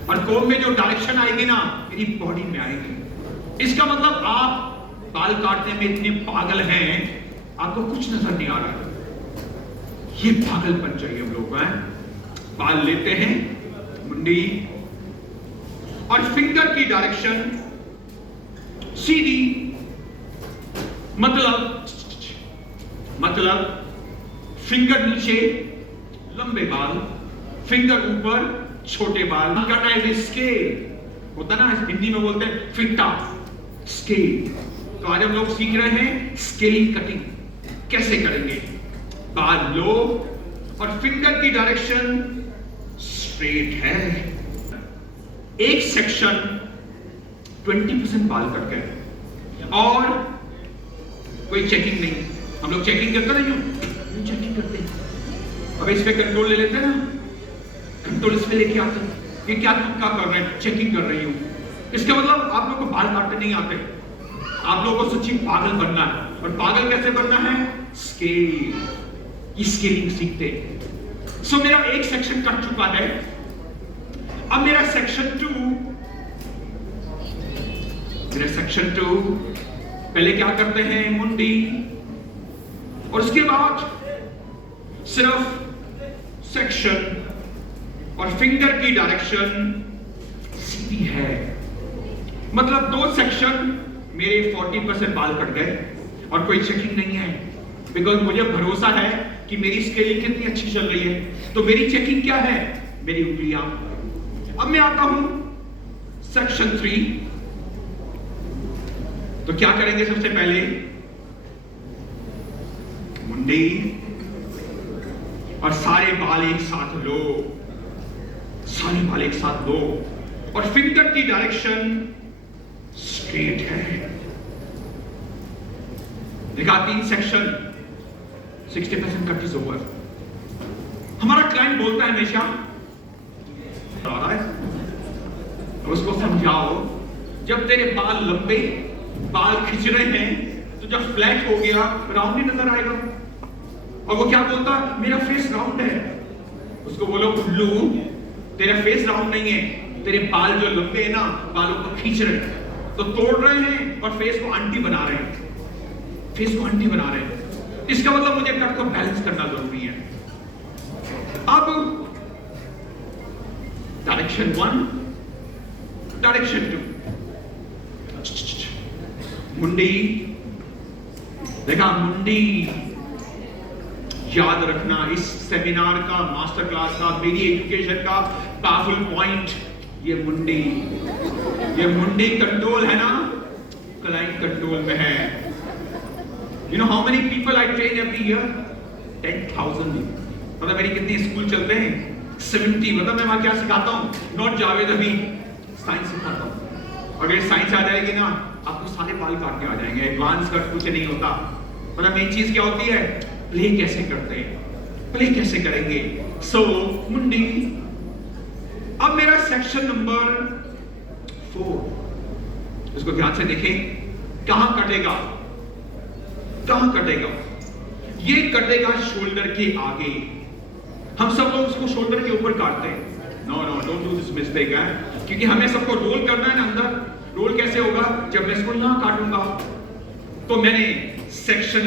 और कोम में जो डायरेक्शन आएगी ना, मेरी बॉडी में आएगी। इसका मतलब आप बाल काटने में इतने पागल हैं, आपको कुछ नजर नहीं आ रहा। ये पागलपन चाहिए हम लोग हैं। बाल लेते हैं, मुंडी, और फिंगर की डायरेक्शन सीधी, मतलब फिंगर नीचे, लंबे बाल, फिंगर ऊपर, छोटे बाल करना है स्केल होता ना, हिंदी में बोलते हैं फिंटा, स्केल। तो आज हम लोग सीख रहे हैं स्केल कटिंग कैसे करेंगे। बाल लो और फिंगर की डायरेक्शन स्ट्रेट है। एक सेक्शन 20% बाल कट गए और कोई चेकिंग नहीं। हम लोग चेकिंग करते नहीं, चेकिंग करते हैं। अब इस पे कंट्रोल ले लेते हैं ना, कंट्रोल इस पे लेके आते हैं। ये क्या कर रहे हैं? चेकिंग कर रही हूं। इसका मतलब आप लोग को बाल काटने नहीं आते, आप लोगों को सच्ची पागल बनना है। और पागल कैसे बनना है? स्केल, ये स्केलिंग सीखते हैं। सो मेरा एक सेक्शन कट चुका है, अब मेरा सेक्शन 2 पहले क्या करते हैं? मुंडी, और उसके बाद सिर्फ सेक्शन और फिंगर की डायरेक्शन सीधी है। मतलब 2 सेक्शन मेरे 40% बाल कट गए और कोई चेकिंग नहीं है, बिकॉज मुझे भरोसा है कि मेरी स्केलिंग कितनी अच्छी चल रही है। तो मेरी चेकिंग क्या है? मेरी उंगलियां। अब मैं आता हूं सेक्शन 3। तो क्या करेंगे? सबसे पहले मुंडी और सारे बाल एक साथ लो, सारे बाल एक साथ लो, और फिंगर की डायरेक्शन स्ट्रेट है। देखा, 3 सेक्शन, 60% कट इज ओवर। हमारा क्लाइंट बोलता है हमेशा, उसको समझाओ, जब तेरे बाल लंबे, बाल खिंच रहे हैं, तो जब फ्लैट हो गया राउंड ही नजर आएगा। और वो क्या बोलता? मेरा फेस राउंड है। उसको बोलो, उल्लू, तेरा फेस राउंड नहीं है, तेरे बाल जो लंबे हैं ना, बालों को खींच रहे हैं, तो तोड़ रहे हैं और फेस को आंटी बना रहे हैं, फेस को आंटी बना रहे हैं। इसका मतलब मुझे कट को बैलेंस करना जरूरी है। अब डायरेक्शन 1, डायरेक्शन 2, मुंडी। देखा, मुंडी याद रखना, इस सेमिनार का, मास्टर क्लास का, मेरी एजुकेशन का पावरफुल पॉइंट ये मुंडी कंट्रोल है ना, क्लाइंट कंट्रोल में है। You know how many people I train every year? 10,000। मतलब मेरी कितनी स्कूल चलते हैं? 70। मतलब मैं वहां क्या सिखाता हूं? नॉट जावेद अभी साइंस सिखाता हूं। अगर साइंस आ जाएगी ना, आपको सारे बाल काट के आ जाएंगे। एडवांस कट कुछ नहीं होता। मतलब मेन चीज क्या होती है? प्ले कैसे करते हैं, प्ले कैसे करेंगे। सो मुंडी। अब मेरा सेक्शन नंबर 4, इसको ध्यान से देखें, कहां कटेगा? कहां कटेगा? ये कटेगा शोल्डर के आगे। हम सब लोग उसको शोल्डर के ऊपर काटते हैं। No no, don't do this mistake है, क्योंकि हमें सबको रोल करना है ना अंदर। रोल कैसे होगा? जब मैं इसको यहां काटूंगा, तो मैंने सेक्शन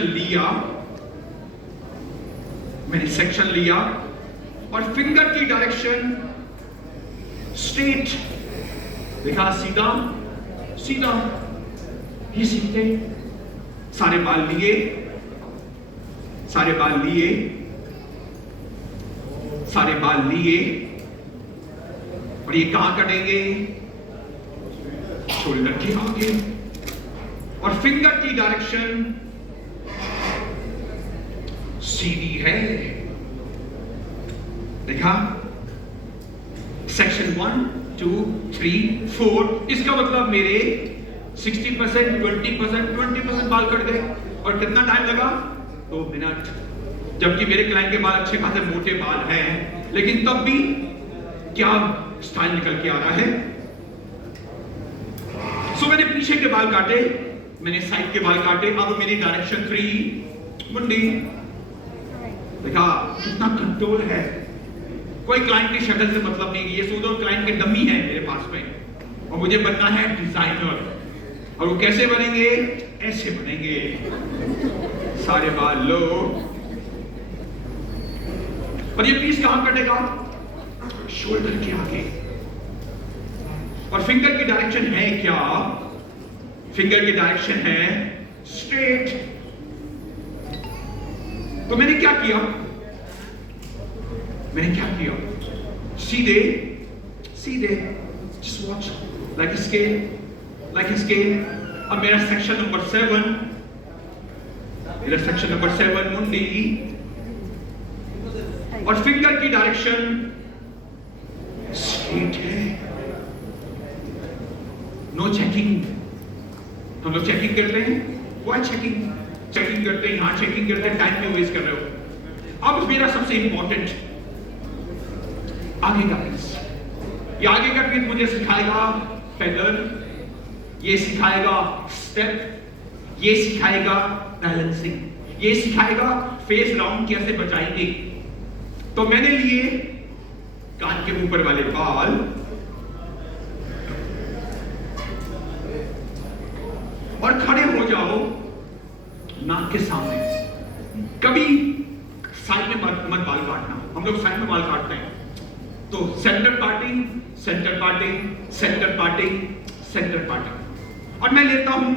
लिया, और फिंगर की डायरेक्शन स्ट्रेट। देखा, सीधा सीधा, ये सीधे। सारे बाल लिए, सारे बाल लिए, सारे बाल लिए, और ये कहां कटेंगे? शोल्डर के आगे। और फिंगर की डायरेक्शन सीधी है। देखा, सेक्शन 1, 2, 3, 4। इसका मतलब मेरे 60%, 20% बाल कट गए। और कितना टाइम लगा? 2 मिनट। जबकि मेरे क्लाइंट के बाल अच्छे खासे मोटे बाल हैं, लेकिन तब भी क्या स्टाइल निकल के आ रहा है। सो मैंने पीछे के बाल काटे, मैंने साइड के बाल काटे। अब मेरी डायरेक्शन 3, मुंडी। देखा, कितना कंट्रोल है। कोई क्लाइंट की शक्ल से मतलब नहीं, ये सोचो क्लाइंट के डमी है मेरे पास में, और मुझे बनना है डिजाइनर। और वो कैसे बनेंगे? ऐसे बनेंगे। सारे बाल लो, और ये पीस कहां कटेगा? शोल्डर के आगे। और फिंगर की डायरेक्शन है क्या? फिंगर की डायरेक्शन है स्ट्रेट। तो मैंने क्या किया? सीधे सीधे, just watch, like a scale. अब मेरा सेक्शन नंबर 7 मुंडी और फिंगर की डायरेक्शन स्ट्रेट है, नो चेकिंग। हम लोग चेकिंग करते हैं, वो चेकिंग करते हैं, यहां चेकिंग करते हैं, टाइम क्यों वेस्ट कर रहे हो। अब मेरा सबसे इंपॉर्टेंट आगे का पीस, ये आगे का पीस मुझे सिखाएगा फेदर, ये सिखाएगा स्टेप, ये सिखाएगा बैलेंसिंग, ये सिखाएगा फेस राउंड कैसे बचाएंगे। तो मैंने लिए कान के ऊपर वाले बाल और खड़े हो जाओ नाक के सामने। कभी साइड में मत बाल काटना, हम लोग साइड में बाल काटते हैं। तो centre parting, centre parting, centre parting, centre parting. और मैं लेता हूं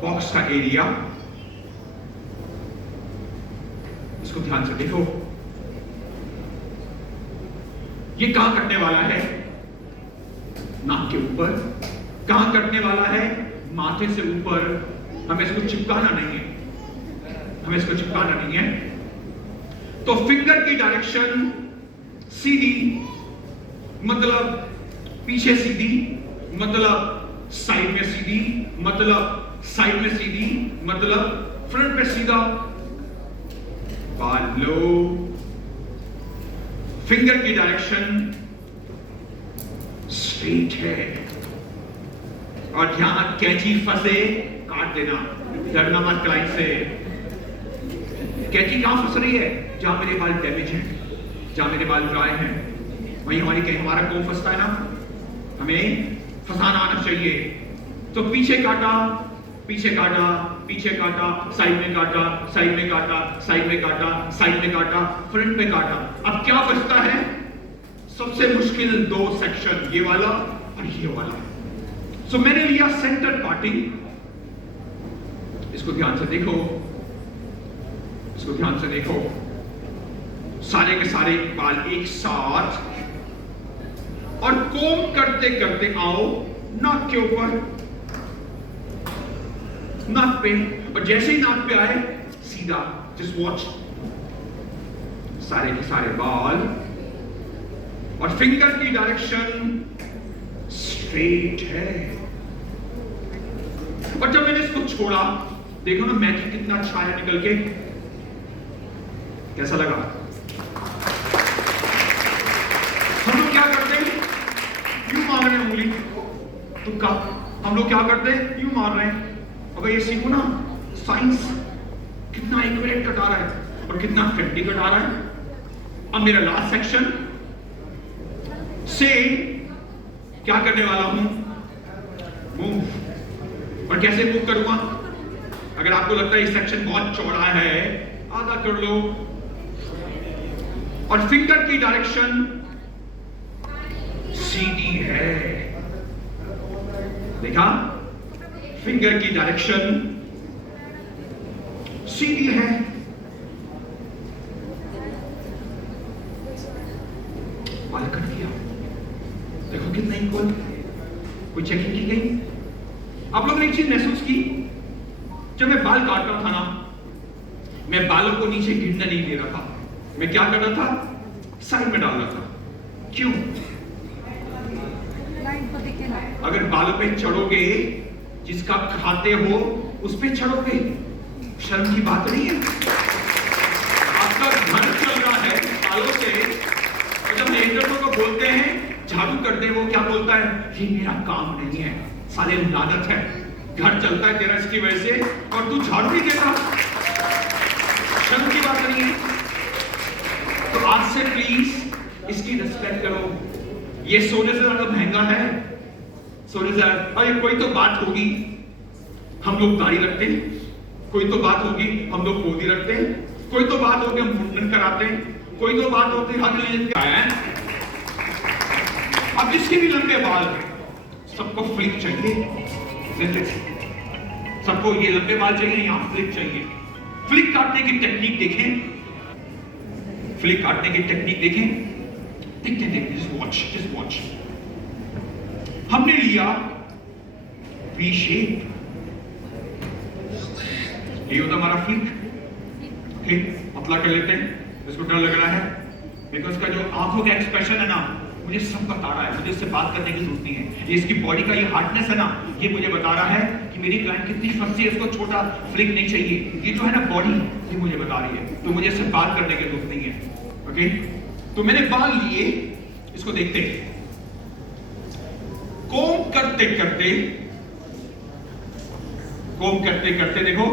बॉक्स का एरिया, इसको ध्यान से देखो, ये कहां कटने वाला है, नाक के ऊपर। कहां कटने वाला है, माथे से ऊपर। हमें इसको चिपकाना नहीं है, तो फिंगर की डायरेक्शन सीधी, मतलब पीछे सीधी, मतलब साइड में सीधी, मतलब साइड में सीधी, मतलब फ्रंट पे सीधा। बाल लो, फिंगर की डायरेक्शन स्ट्रेट है, और यहां कैंची फंसे काट देना, डरना मत क्लाइंट से। कैंची कहां फंस रही है, जहां मेरे बाल डैमेज हैं, जहां मेरे बाल ड्राई हैं, वहीं हमारा कोम फंसता है ना, हमें फंसाना आना चाहिए। तो पीछे काटा, पीछे काटा, पीछे काटा, साइड में काटा, साइड में काटा, साइड में काटा, साइड में काटा, फ्रंट में काटा। अब क्या बचता है, सबसे मुश्किल 2 सेक्शन, ये वाला और ये वाला। सो मैंने लिया सेंटर पार्टिंग, इसको ध्यान से देखो, इसको ध्यान से देखो, सारे के सारे बाल एक साथ, और कोम करते करते आओ नाक के ऊपर, नाक पे, और जैसे ही नाक पे आए सीधा, जस्ट वॉच, सारे के सारे बाल, और फिंगर की डायरेक्शन स्ट्रेट है। और जब मैंने इसको छोड़ा, देखो ना मैजिक कितना अच्छा है निकल के, कैसा लगा। हम लोग क्या करते हैं, यूं मार रहे हैं उंगली, तुक्का। हम लोग क्या करते हैं, यूं मार रहे हैं। अब ये सीखो ना, साइंस कितना एक्यूरेट कटा रहा है और कितना फ्रेंडली कटा रहा है। अब मेरा लास्ट सेक्शन से क्या करने वाला हूं, मूव। और कैसे मूव करूंगा, अगर आपको लगता है ये सेक्शन बहुत चौड़ा है, आधा कर लो। और फिंगर की डायरेक्शन सीधी है, देखा, फिंगर की डायरेक्शन सीधी है। बाल कट दिया, देखो कितना इक्वल, कोई चेकिंग की गई। आप लोगों ने एक चीज महसूस की, जब मैं बाल काट रहा था ना, मैं बालों को नीचे गिरने नहीं दे रहा था, मैं क्या कर रहा था, साइड में डाल रहा था। क्यों, अगर बालों पे चढ़ोगे, जिसका खाते हो उस पे चढ़ोगे, शर्म की बात नहीं है। आपका घर चल रहा है बालों से, और जब लेटरों को बोलते हैं झाड़ू कर दे, वो क्या बोलता है, ये मेरा काम नहीं है, साले लानत है, घर चलता है तेरा इसकी वजह से, और तू झाड़ू नहीं देता, शर्म की बात नहीं है। तो आज से प्लीज इसकी रिस्पेक्ट करो। ये सोने से ज्यादा महंगा है, सोने से। अरे कोई तो बात होगी, हम लोग दाढ़ी रखते हैं, कोई तो बात होगी हम लोग गोदी रखते हैं, कोई तो बात होगी हम मुंडन कराते हैं, कोई तो बात होती है हम लेते हैं। अब जिसके भी लंबे बाल, सबको फ्लिक चाहिए, सबको ये लंबे बाल चाहिए, यहां फ्लिक चाहिए। फ्लिक काटने की टेक्निक देखें, फ्लिक काटने की टेक्निक देखें। देखते देखते जस्ट वॉच। हमने लिया वी शेप, ये होता हमारा फ्लिक। ओके, पतला कर लेते हैं। इसको डर लग रहा है बिकॉज का जो आंखों का एक्सप्रेशन है ना, मुझे सब बता रहा है, मुझे इससे बात करने की जरूरत नहीं है। ये इसकी बॉडी का ये हार्डनेस है ना, ये मुझे बता रहा है कि मेरी क्लाइंट कितनी फंसी है, इसको छोटा फ्लिक नहीं चाहिए। ये जो है ना बॉडी, ये मुझे बता रही है, तो मुझे इससे बात करने की जरूरत नहीं है। ओके, तो मैंने बाल लिए, इसको देखते कोम करते करते देखो,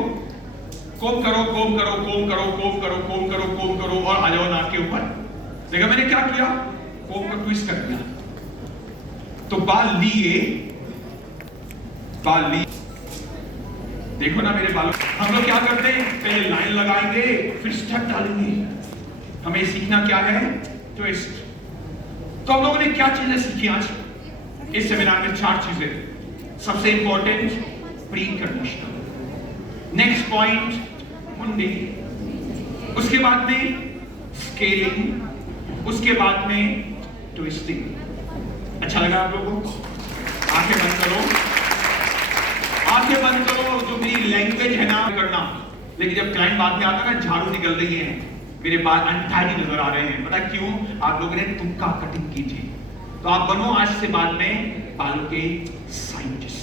कोम करो और आ जाओ नाक के ऊपर। देखा मैंने क्या किया, कोम को ट्विस्ट कर दिया, तो बाल लिए। देखो ना मेरे बालों, हम लोग क्या करते हैं, पहले लाइन लगाएंगे फिर स्टेप डालेंगे। हमें सीखना क्या है, ट्विस्ट। तो हम लोगों ने क्या चीजें सीखी आज इस सेमिनार में? 4 चीजें। सबसे important, pre conditioner. Next point, मुंडी। उसके बाद में स्केलिंग, उसके बाद में ट्विस्टिंग। अच्छा लगा आप लोगों को? आंखें बंद करो। जो मेरी लैंग्वेज है ना करना, लेकिन जब क्लाइंट बाद में आता है ना, झाड़ू निकल रही है, मेरे बाल अनटाइडी नजर आ रहे हैं, पता क्यों? आप लोगों ने तुक्का कटिंग की थी। तो आप बनो आज से बाद में बालों के साइंटिस्ट।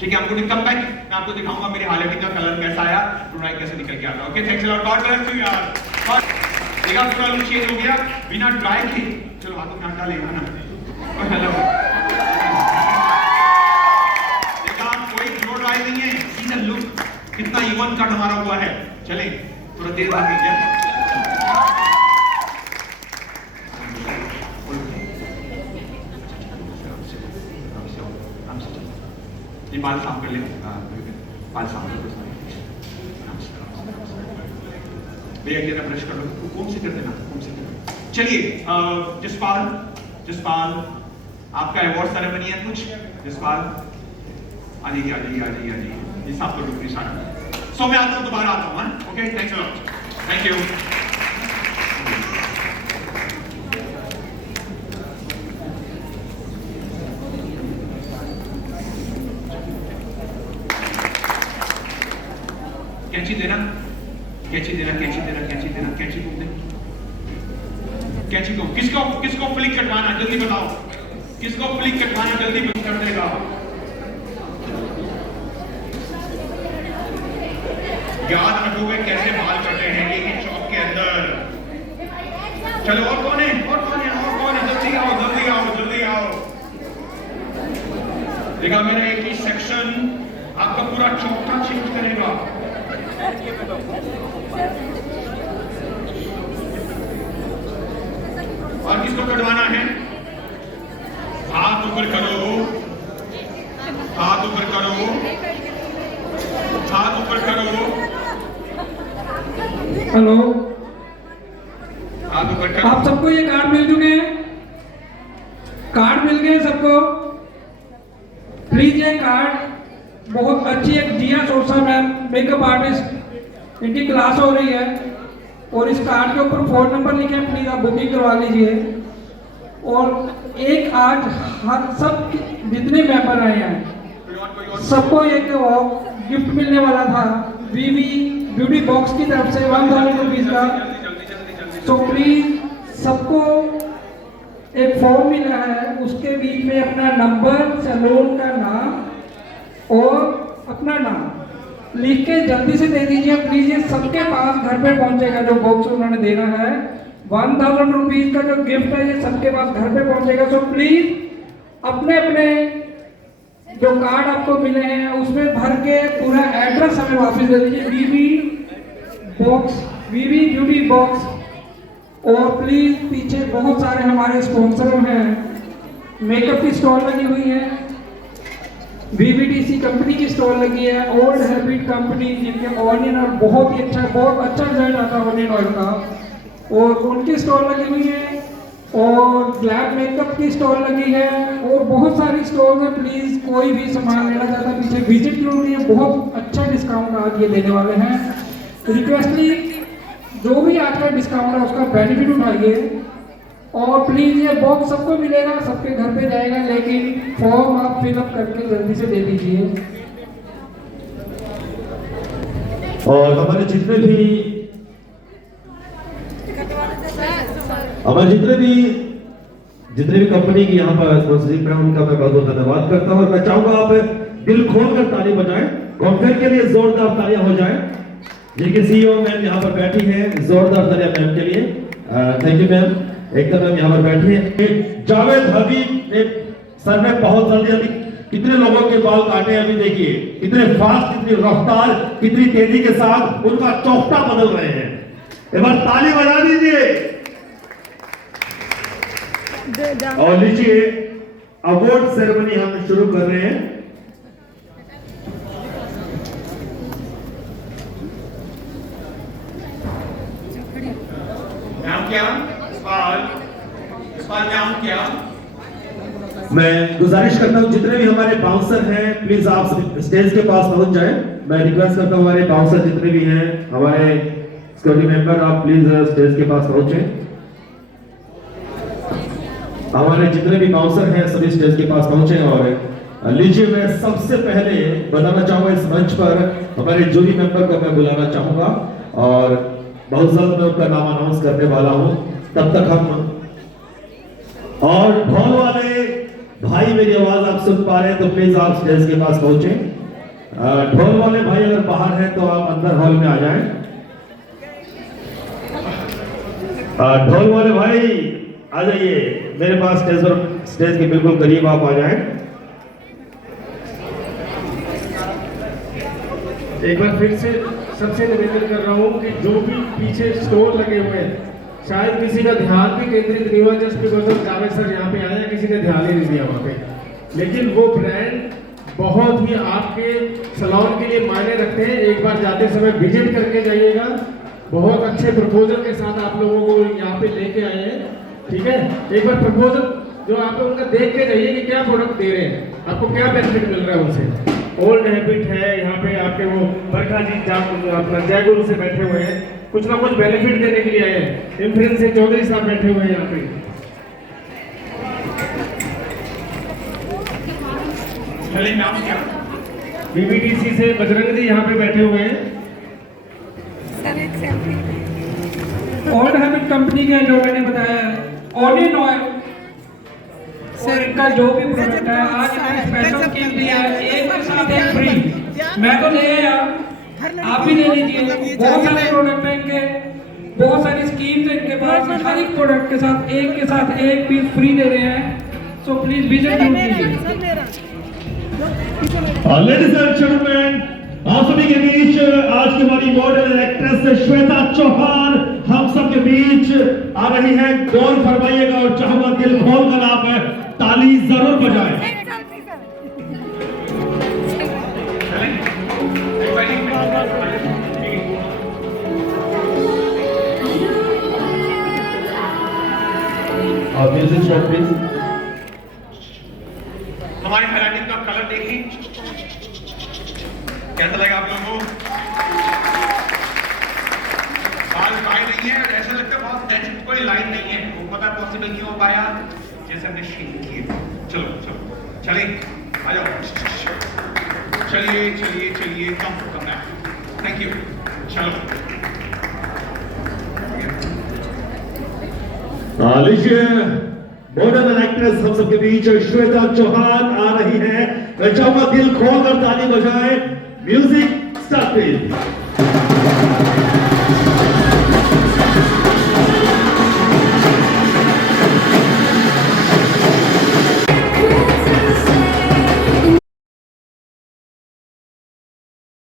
ठीक है, आपको कम बैक मैं आपको दिखाऊंगा मेरे हाईलाइटिंग का कलर कैसा आया, प्रोडक्ट कैसे निकल के आता है। Okay, thanks a lot, God bless you यार। देखा पूरा लुक चेंज हो गया बिना ड्राई के। चलो हाथों में हाथ डालेगा ना। हेलो, देखा कोई ग्लो ड्राई नहीं है, सीधा लुक कितना इवन कट हमारा हुआ है। चले थोड़ा देर बाद मिल गया। ये बाल साफ कर ले, बाल साफ कर दो। भैया कहना ब्रश कर लो, कौन से कर देना, कौन से कर। चलिए जसपाल आपका अवार्ड सेरेमनी है कुछ? जसपाल आ जाइए। ये साफ कर दो सारा। सो मैं आता हूँ, दोबारा आता हूँ। Okay, thanks a lot, thank you. कैंची को किसको फ्लिक कटवाना, जल्दी बताओ, किसको फ्लिक कटवाना, जल्दी कर देगा। याद रखोगे कैसे बाल कटे हैं, ये चौक के अंदर। चलो और कौन है, जल्दी आओ। देखा मेरा एक ही सेक्शन आपका पूरा चौथा चेंज करेगा। और किसको कटवाना है? हाथ ऊपर करो। हेलो, हाथ ऊपर करो। आप सबको ये कार्ड मिल चुके हैं? कार्ड मिल गए सबको? प्लीज ये कार्ड बहुत अच्छी, एक जिया सोसा मैम मेकअप आर्टिस्ट, इनकी क्लास हो रही है और इस कार्ड के ऊपर फोन नंबर लिखे हैं, प्लीज आप बुकिंग करवा लीजिए। और एक आज हर सब जितने मेंबर आए हैं सबको एक गिफ्ट मिलने वाला था वीवी ब्यूटी बॉक्स की तरफ से 1000 रुपीज का। तो प्लीज सबको एक फॉर्म मिला है, उसके बीच में अपना नंबर, सैलून का नाम और अपना नाम लिख के जल्दी से दे दीजिए प्लीज। ये सबके पास घर पे पहुंचेगा, जो बॉक्स उन्होंने देना है 1000 रुपीज का जो गिफ्ट है, ये सबके पास घर पे पहुंचेगा। सो प्लीज अपने अपने जो कार्ड आपको मिले हैं उसमें भर के पूरा एड्रेस हमें वापस दे दीजिए, वीवी ब्यूटी बॉक्स। और प्लीज पीछे बहुत सारे हमारे स्पॉन्सर हैं, मेकअप की स्टॉल लगी हुई है, VVDC कंपनी की स्टॉल लगी है, ओल्ड हैबिट कंपनी जिनके ऑनियन और बहुत ही अच्छा रिजल्ट आता है ऑनियन ऑयल का, और उनकी स्टॉल लगी हुई है, और ग्लैब मेकअप की स्टॉल लगी है, और बहुत सारी स्टॉल है। प्लीज कोई भी सामान लेना चाहता है पीछे विजिट जरूर कीजिए, बहुत अच्छा डिस्काउंट आज ये देने वाले हैं। रिक्वेस्टली जो भी आज का डिस्काउंट है उसका बेनिफिट उठाइए। और प्लीज़ ये बॉक्स सबको मिलेगा, सबके घर पे जाएगा, लेकिन फॉर्म आप फिलअप करके जल्दी से दे दीजिए। और हमारे जितने भी कंपनी की यहाँ पर स्पॉन्सरशिप है उनका मैं बहुत बहुत धन्यवाद करता हूँ। और मैं चाहूंगा आप दिल खोल कर ताली बजाएं, कॉन्फ्रेंस के लिए जोरदार तालियां हो जाएं। जिनके सीईओ मैम यहाँ पर बैठी हैं, जोरदार तालियां मैम के लिए। थैंक यू मैम, एकदम मैम यहाँ पर बैठी हैं। जावेद हबीब ने सर ने बहुत जल्दी कितने लोगों के बाल काटे अभी देखिए, कितने फास्ट, कितनी रफ्तार, कितनी तेजी के साथ उनका चौकटा बदल रहे हैं। एक बार ताली बजा दीजिए। और लीजिए अवार्ड सेरेमनी हम शुरू कर रहे हैं। नाम क्या? इस बार नाम क्या? मैं गुजारिश करता हूं जितने भी हमारे बाउंसर हैं प्लीज आप स्टेज के पास पहुंच जाएं। मैं रिक्वेस्ट करता हूं हमारे बाउंसर जितने भी हैं, हमारे सिक्योरिटी मेंबर, आप प्लीज स्टेज के पास पहुंचें। हमारे जितने भी बाउंसर हैं सभी स्टेज के पास पहुंचे। और लीजिए मैं सबसे पहले बताना चाहूंगा इस मंच पर हमारे जूरी मेंबर को मैं बुलाना चाहूंगा और बहुत जल्द मैं उनका नाम अनाउंस करने वाला हूं। तब तक हम और ढोल वाले भाई मेरी आवाज आप सुन पा रहे हैं तो प्लीज आप स्टेज के पास पहुंचे। ढोल वाले भाई अगर बाहर हैं तो आप अंदर हॉल में आ जाएं। ढोल वाले भाई आ जाइए मेरे पास स्टेज पर, स्टेज के बिल्कुल करीब आप आ जाएं। एक बार फिर से सबसे निवेदन कर रहा हूँ कि जो भी पीछे स्टोर लगे हुए हैं, शायद किसी का ध्यान भी केंद्रित नहीं हुआ just because of Javed sir यहाँ पे आए, किसी ने ध्यान ही नहीं दिया वहाँ पे। लेकिन वो ब्रांड बहुत ही आपके सैलून के लिए मायने रखते हैं। एक बार जाते समय विजिट करके जाइएगा। बहुत अच्छे प्रपोजल के साथ आप लोगों को यहाँ पे लेके आए हैं, ठीक है। एक बार प्रपोजल जो आप लोग उनका देख के जाइए कि क्या प्रोडक्ट दे रहे हैं, आपको क्या बेनिफिट मिल रहा है उनसे। ओल्ड हैबिट है यहाँ पे आपके, वो बरखा जी अपना जय गुरु से बैठे हुए हैं, कुछ ना कुछ बेनिफिट देने के लिए आए हैं। इम्फ्रेंस से चौधरी साहब बैठे हुए हैं यहाँ पे। नाम क्या? बीबीटीसी से बजरंग जी यहाँ पे बैठे हुए हैं। ओल्ड हैबिट कंपनी के जो मैंने बताया ऑनियन ऑयल सर, इनका जो भी प्रोडक्ट है आज मैंने स्पेशल स्कीम दिया है, एक के साथ एक फ्री। मैं तो ले आया, आप भी ले लीजिए। बहुत सारे प्रोडक्ट हैं इनके, बहुत सारी स्कीम्स है इनके पास। हर एक प्रोडक्ट के साथ एक पीस फ्री दे रहे हैं। सो प्लीज विजिट कीजिए। लेडीज एंड जेंटलमैन, आप सभी के बीच आज की हमारी मॉडल एक्ट्रेस श्वेता चौहान हम सब के बीच आ रही है। गौर फरमाइएगा और चाहूंगा दिल खोल कर आप ताली जरूर बजाएं। और म्यूजिक शॉट प्लीज। हमारे हाइलाइटिंग का कलर देखिए कैसा लगा आप लोगों को। बाल ड्राई नहीं है और ऐसा लगता है बहुत नेचुरल, कोई लाइन नहीं है। वो पता पॉसिबल क्यों हो पाया, जैसे हमने शेव किए। चलो चलो चलिए आ जाओ, चलिए चलिए चलिए, कम बैक। Thank you. चलो लीजिए मॉडल एक्ट्रेस हम सबके बीच श्वेता चौहान आ रही है। मैं चाहूंगा दिल खोल कर ताली बजाएं। Music start please.